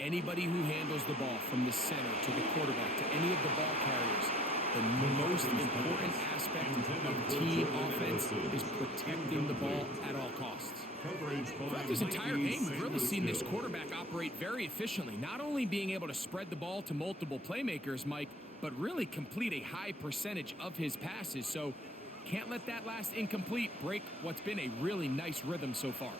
Anybody who handles the ball from the center to the quarterback to any of the ball carriers, the most important aspect of team offense is protecting the ball at all costs. Throughout this entire game, we've really seen this quarterback operate very efficiently, not only being able to spread the ball to multiple playmakers, Mike, but really complete a high percentage of his passes. So can't let that last incomplete break what's been a really nice rhythm so far.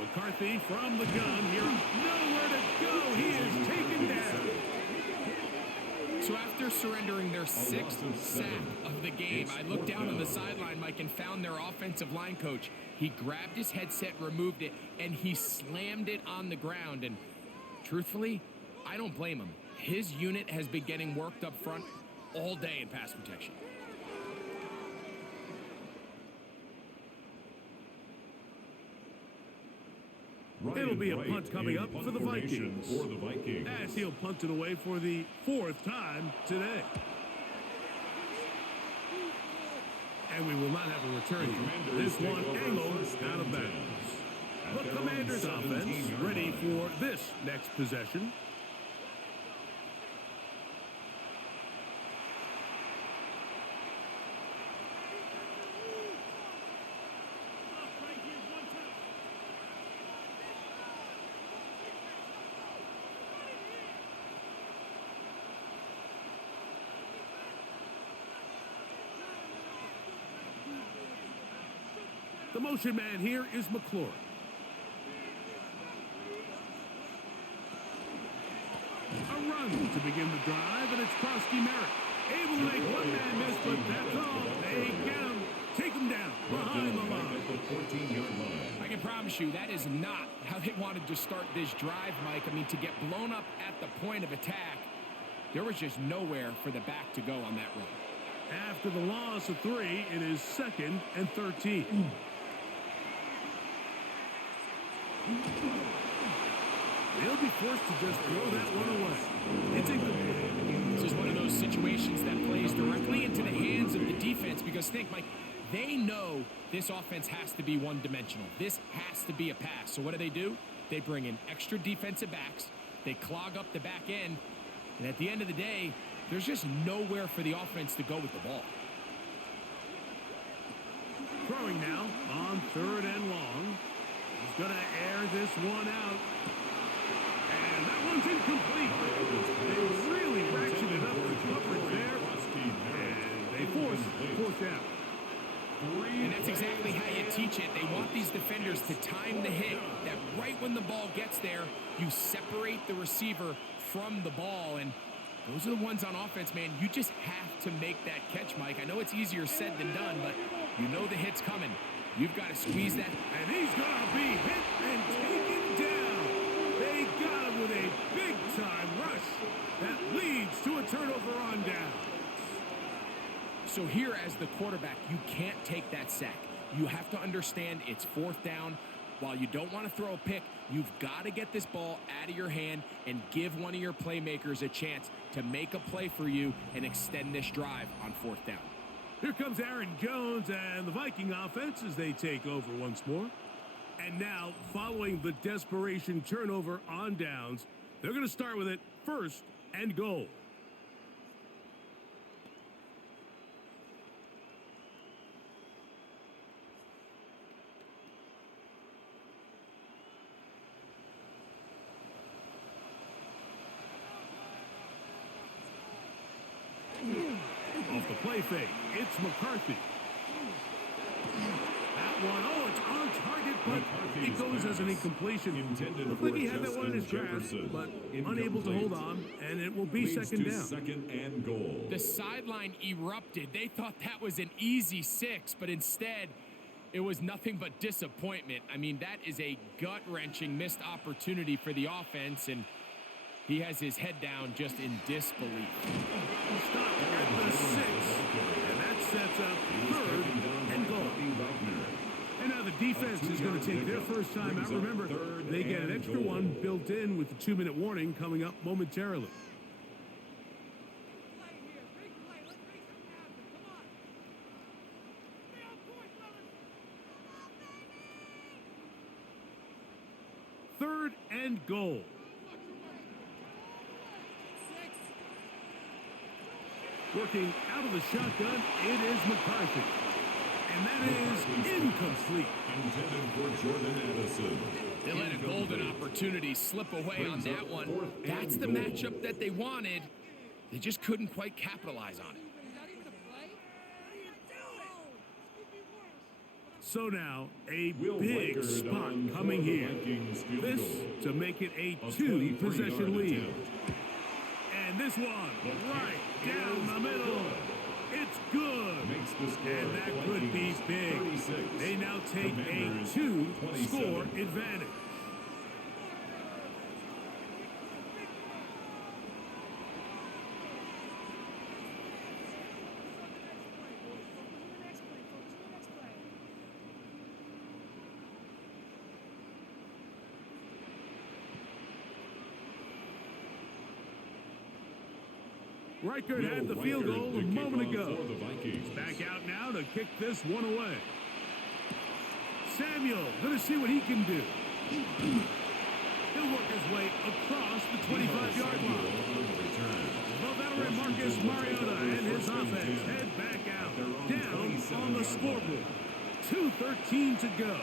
McCarthy from the gun here. Nowhere to go. He is taken down. So after surrendering their 6th sack of the game, I looked down on the sideline, Mike, and found their offensive line coach. He grabbed his headset, removed it, and he slammed it on the ground. And truthfully, I don't blame him. His unit has been getting worked up front all day in pass protection. It'll be a punt coming up for the Vikings. As he'll punt it away for the 4th time today. And we will not have a return. This one angled out of bounds. The Commanders offense ready for this next possession. The motion man here is McClure. A run to begin the drive, and it's Krosky Merritt. Able to make one man miss, but that's all. They get him. Take him down behind the line. I can promise you that is not how they wanted to start this drive, Mike. I mean, to get blown up at the point of attack, there was just nowhere for the back to go on that run. After the loss of 3, it is 2nd and 13. They'll be forced to just throw that one away. It's incomplete. This is one of those situations that plays directly into the hands of the defense because think, Mike, they know this offense has to be one-dimensional. This has to be a pass. So what do? They bring in extra defensive backs. They clog up the back end. And at the end of the day, there's just nowhere for the offense to go with the ball. Throwing now on 3rd and long. He's going to air this one out. And that one's incomplete. They really ratcheted up the coverage there. And they force 4th down. And that's exactly how you teach it. They want these defenders to time the hit, that right when the ball gets there, you separate the receiver from the ball. And those are the ones on offense, man. You just have to make that catch, Mike. I know it's easier said than done, but you know the hit's coming. You've got to squeeze that. And he's going to be hit and taken down. They got him with a big-time rush that leads to a turnover on down. So here as the quarterback, you can't take that sack. You have to understand it's 4th down. While you don't want to throw a pick, you've got to get this ball out of your hand and give one of your playmakers a chance to make a play for you and extend this drive on 4th down. Here comes Aaron Jones and the Viking offense as they take over once more. And now, following the desperation turnover on downs, they're going to start with it 1st and goal. Off the play fake, it's McCarthy. That one, it's on target, but it goes as an incompletion. Looked like he had that one in his grasp, but unable to hold on, and it will be 2nd down. 2nd and goal. The sideline erupted. They thought that was an easy 6, but instead, it was nothing but disappointment. I mean, that is a gut-wrenching missed opportunity for the offense, and he has his head down just in disbelief. Stop at the 6, and that sets up 3rd and goal. And now the defense is going to take their first time out. Remember, they get an extra one built in with the 2-minute warning coming up momentarily. Third and goal. Working out of the shotgun, it is McCarthy. And that is incomplete. Intended for Jordan Addison. They let a golden opportunity slip away on that one. That's the matchup that they wanted. They just couldn't quite capitalize on it. So now, a big spot coming here. This to make it a 2-possession lead. And this one, right down the middle. It's good. And that could be big. They now take a 2-score advantage. Reichert had the field goal a moment ago. He's back out now to kick this one away. Samuel going to see what he can do. He'll work his way across the 25-yard line. The veteran Marcus Mariota and his offense head back out. Down on the scoreboard. 2:13 to go.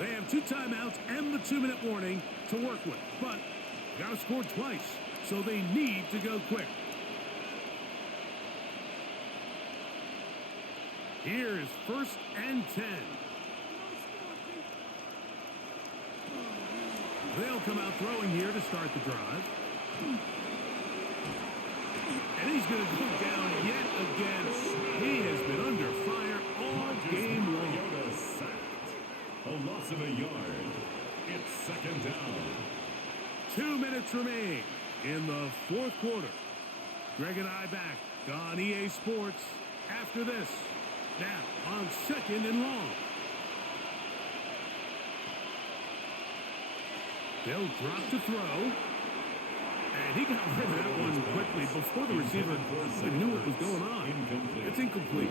They have 2 timeouts and the 2-minute warning to work with. But got to score twice, so they need to go quick. Here's 1st and 10. They'll come out throwing here to start the drive. And he's going to go down yet again. He has been under fire all game long. A loss of a yard. It's second down. 2 minutes remain in the fourth quarter. Greg and I back on EA Sports after this. Now on second and long. They'll drop to throw. And he got rid of that one quickly before the receiver even knew what was going on. It's incomplete.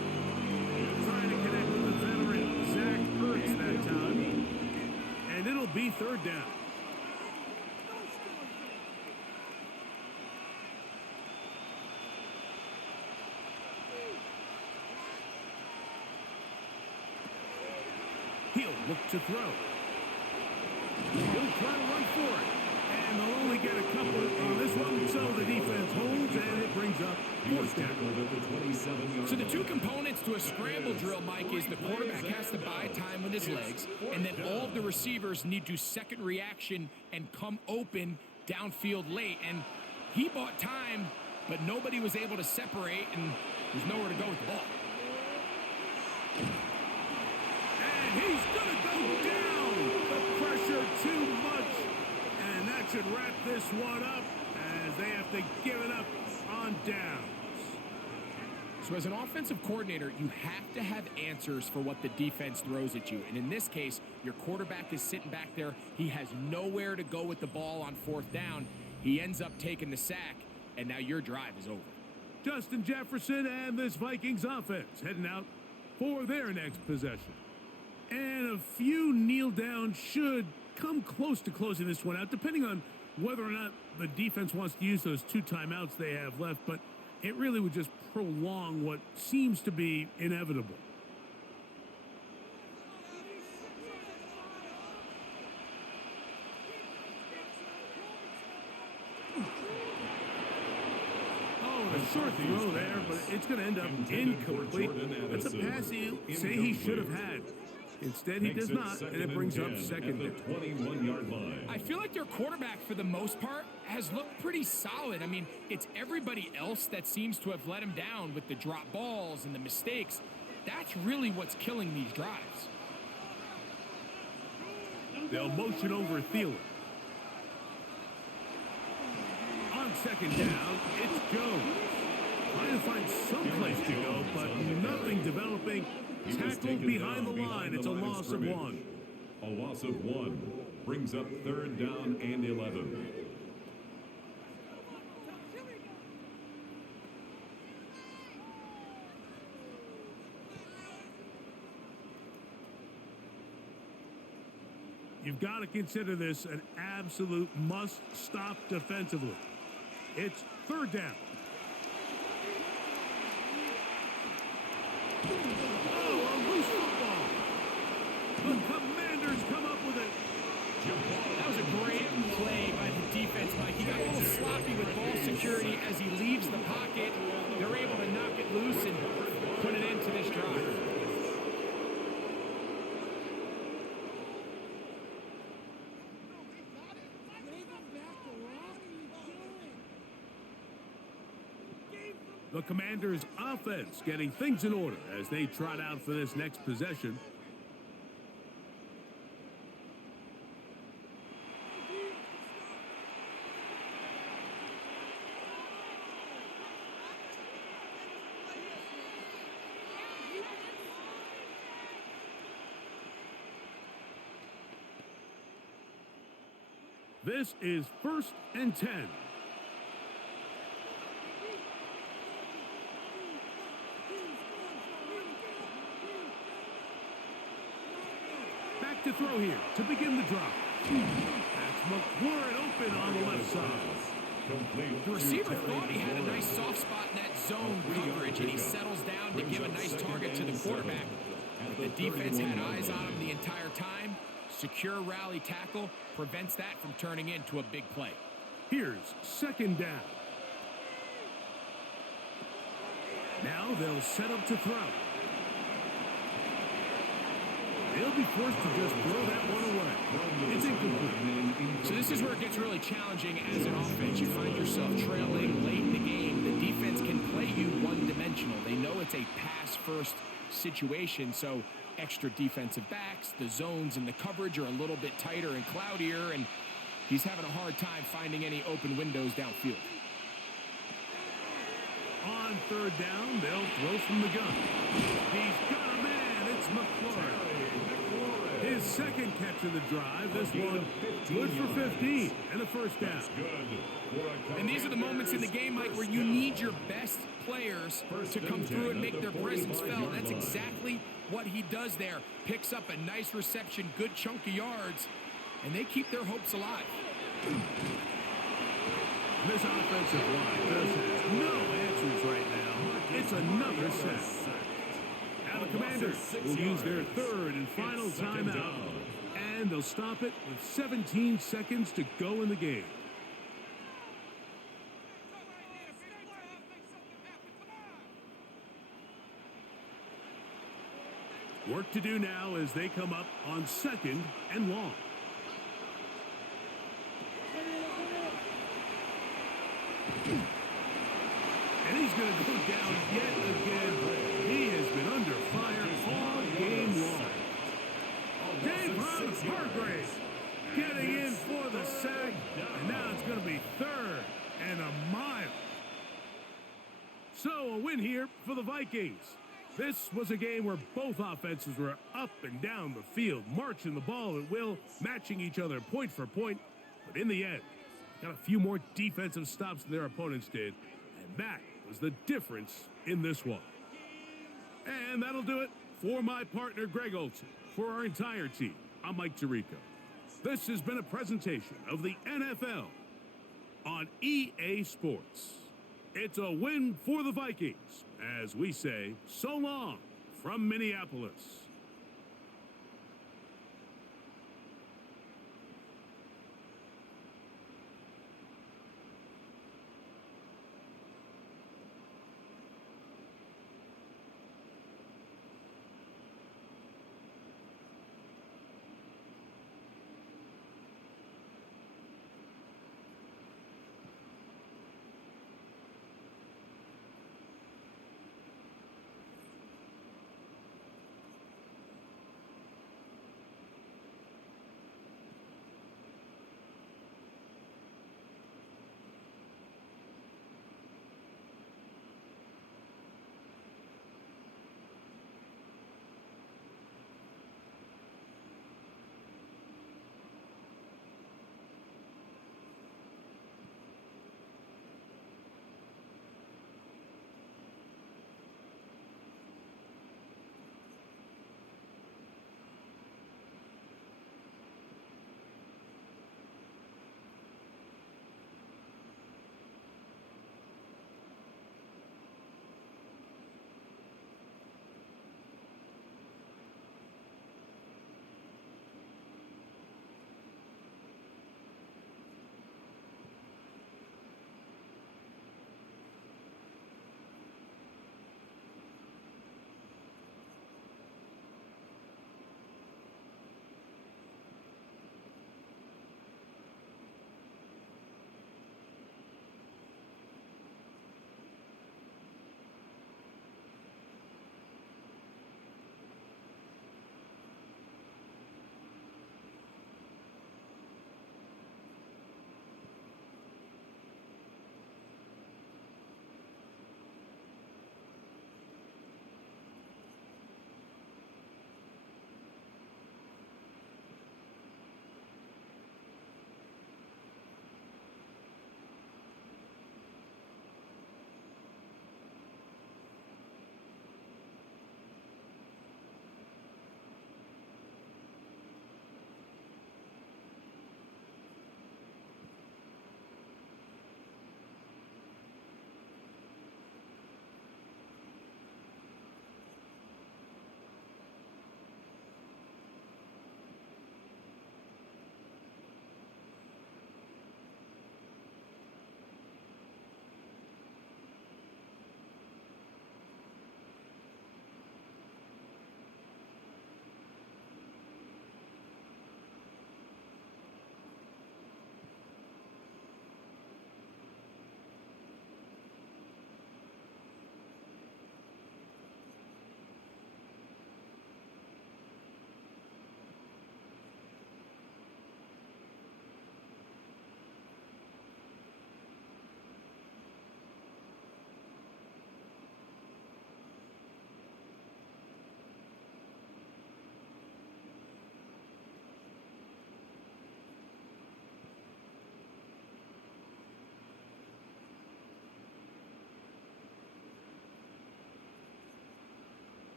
Trying to connect with the veteran Zach Ertz that time. And it'll be third down. He'll look to throw. He'll try to run for it. And they'll only get a couple on this one, so the defense holds, and it brings up fourth down. So the two components to a scramble drill, Mike, is the quarterback has to buy time with his legs, and then all of the receivers need to second reaction and come open downfield late. And he bought time, but nobody was able to separate, and there's nowhere to go with the ball. And he's going to go down. The pressure too much. And that should wrap this one up as they have to give it up on downs. So as an offensive coordinator, you have to have answers for what the defense throws at you. And in this case, your quarterback is sitting back there. He has nowhere to go with the ball on fourth down. He ends up taking the sack, and now your drive is over. Justin Jefferson and this Vikings offense heading out for their next possession. And a few kneel down should come close to closing this one out, depending on whether or not the defense wants to use those 2 timeouts they have left, but it really would just prolong what seems to be inevitable. Oh, a short throw there, but it's going to end up incomplete. That's a pass you say he should have had. Instead, he does not, and it brings up second down. 21-yard line. I feel like their quarterback, for the most part, has looked pretty solid. I mean, it's everybody else that seems to have let him down with the drop balls and the mistakes. That's really what's killing these drives. They'll motion over Thielen. On second down, it's Jones. Trying to find some place to go, but nothing developing. Tackled behind the line. It's a loss of 1. A loss of 1 brings up third down and 11. You've got to consider this an absolute must-stop defensively. It's third down. Oh, a loose football. The Commanders come up with it. That was a great play by the defense, Mike. He got a little sloppy with ball security as he leaves the pocket. They're able to knock it loose and put it into this drive. The Commanders' offense getting things in order as they trot out for this next possession. This is 1st and 10. Back to throw here to begin the drop. That's McLaurin open on the left side. The receiver thought he had a nice soft spot in that zone coverage, and he settles down to give a nice target to the quarterback. The defense had eyes on him the entire time. Secure rally tackle prevents that from turning into a big play. Here's second down. Now they'll set up to throw. They'll be forced to just throw that one away. It's incomplete. So this is where it gets really challenging as an offense. You find yourself trailing late in the game. The defense can play you one-dimensional. They know it's a pass-first situation, so extra defensive backs, the zones and the coverage are a little bit tighter and cloudier, and he's having a hard time finding any open windows downfield. On third down, they'll throw from the gun. He's got a man. It's McLaurin. His second catch of the drive. This one good for 15 and a first down. And these are the moments in the game, Mike, where you need your best players to come through and make their presence felt. That's exactly what he does there. Picks up a nice reception, good chunk of yards, and they keep their hopes alive. This offensive line does have no answers right now. It's another sack. Now the Commanders will use their third and final timeout. And they'll stop it with 17 seconds to go in the game. Work to do now as they come up on second and long. And he's going to go down yet again. He has been under fire all game long. James Hargrave getting in for the sack. And now it's going to be third and a mile. So a win here for the Vikings. This was a game where both offenses were up and down the field, marching the ball at will, matching each other point for point. But in the end, got a few more defensive stops than their opponents did. And that was the difference in this one. And that'll do it for my partner, Greg Olson. For our entire team, I'm Mike Tirico. This has been a presentation of the NFL on EA Sports. It's a win for the Vikings, as we say so long from Minneapolis.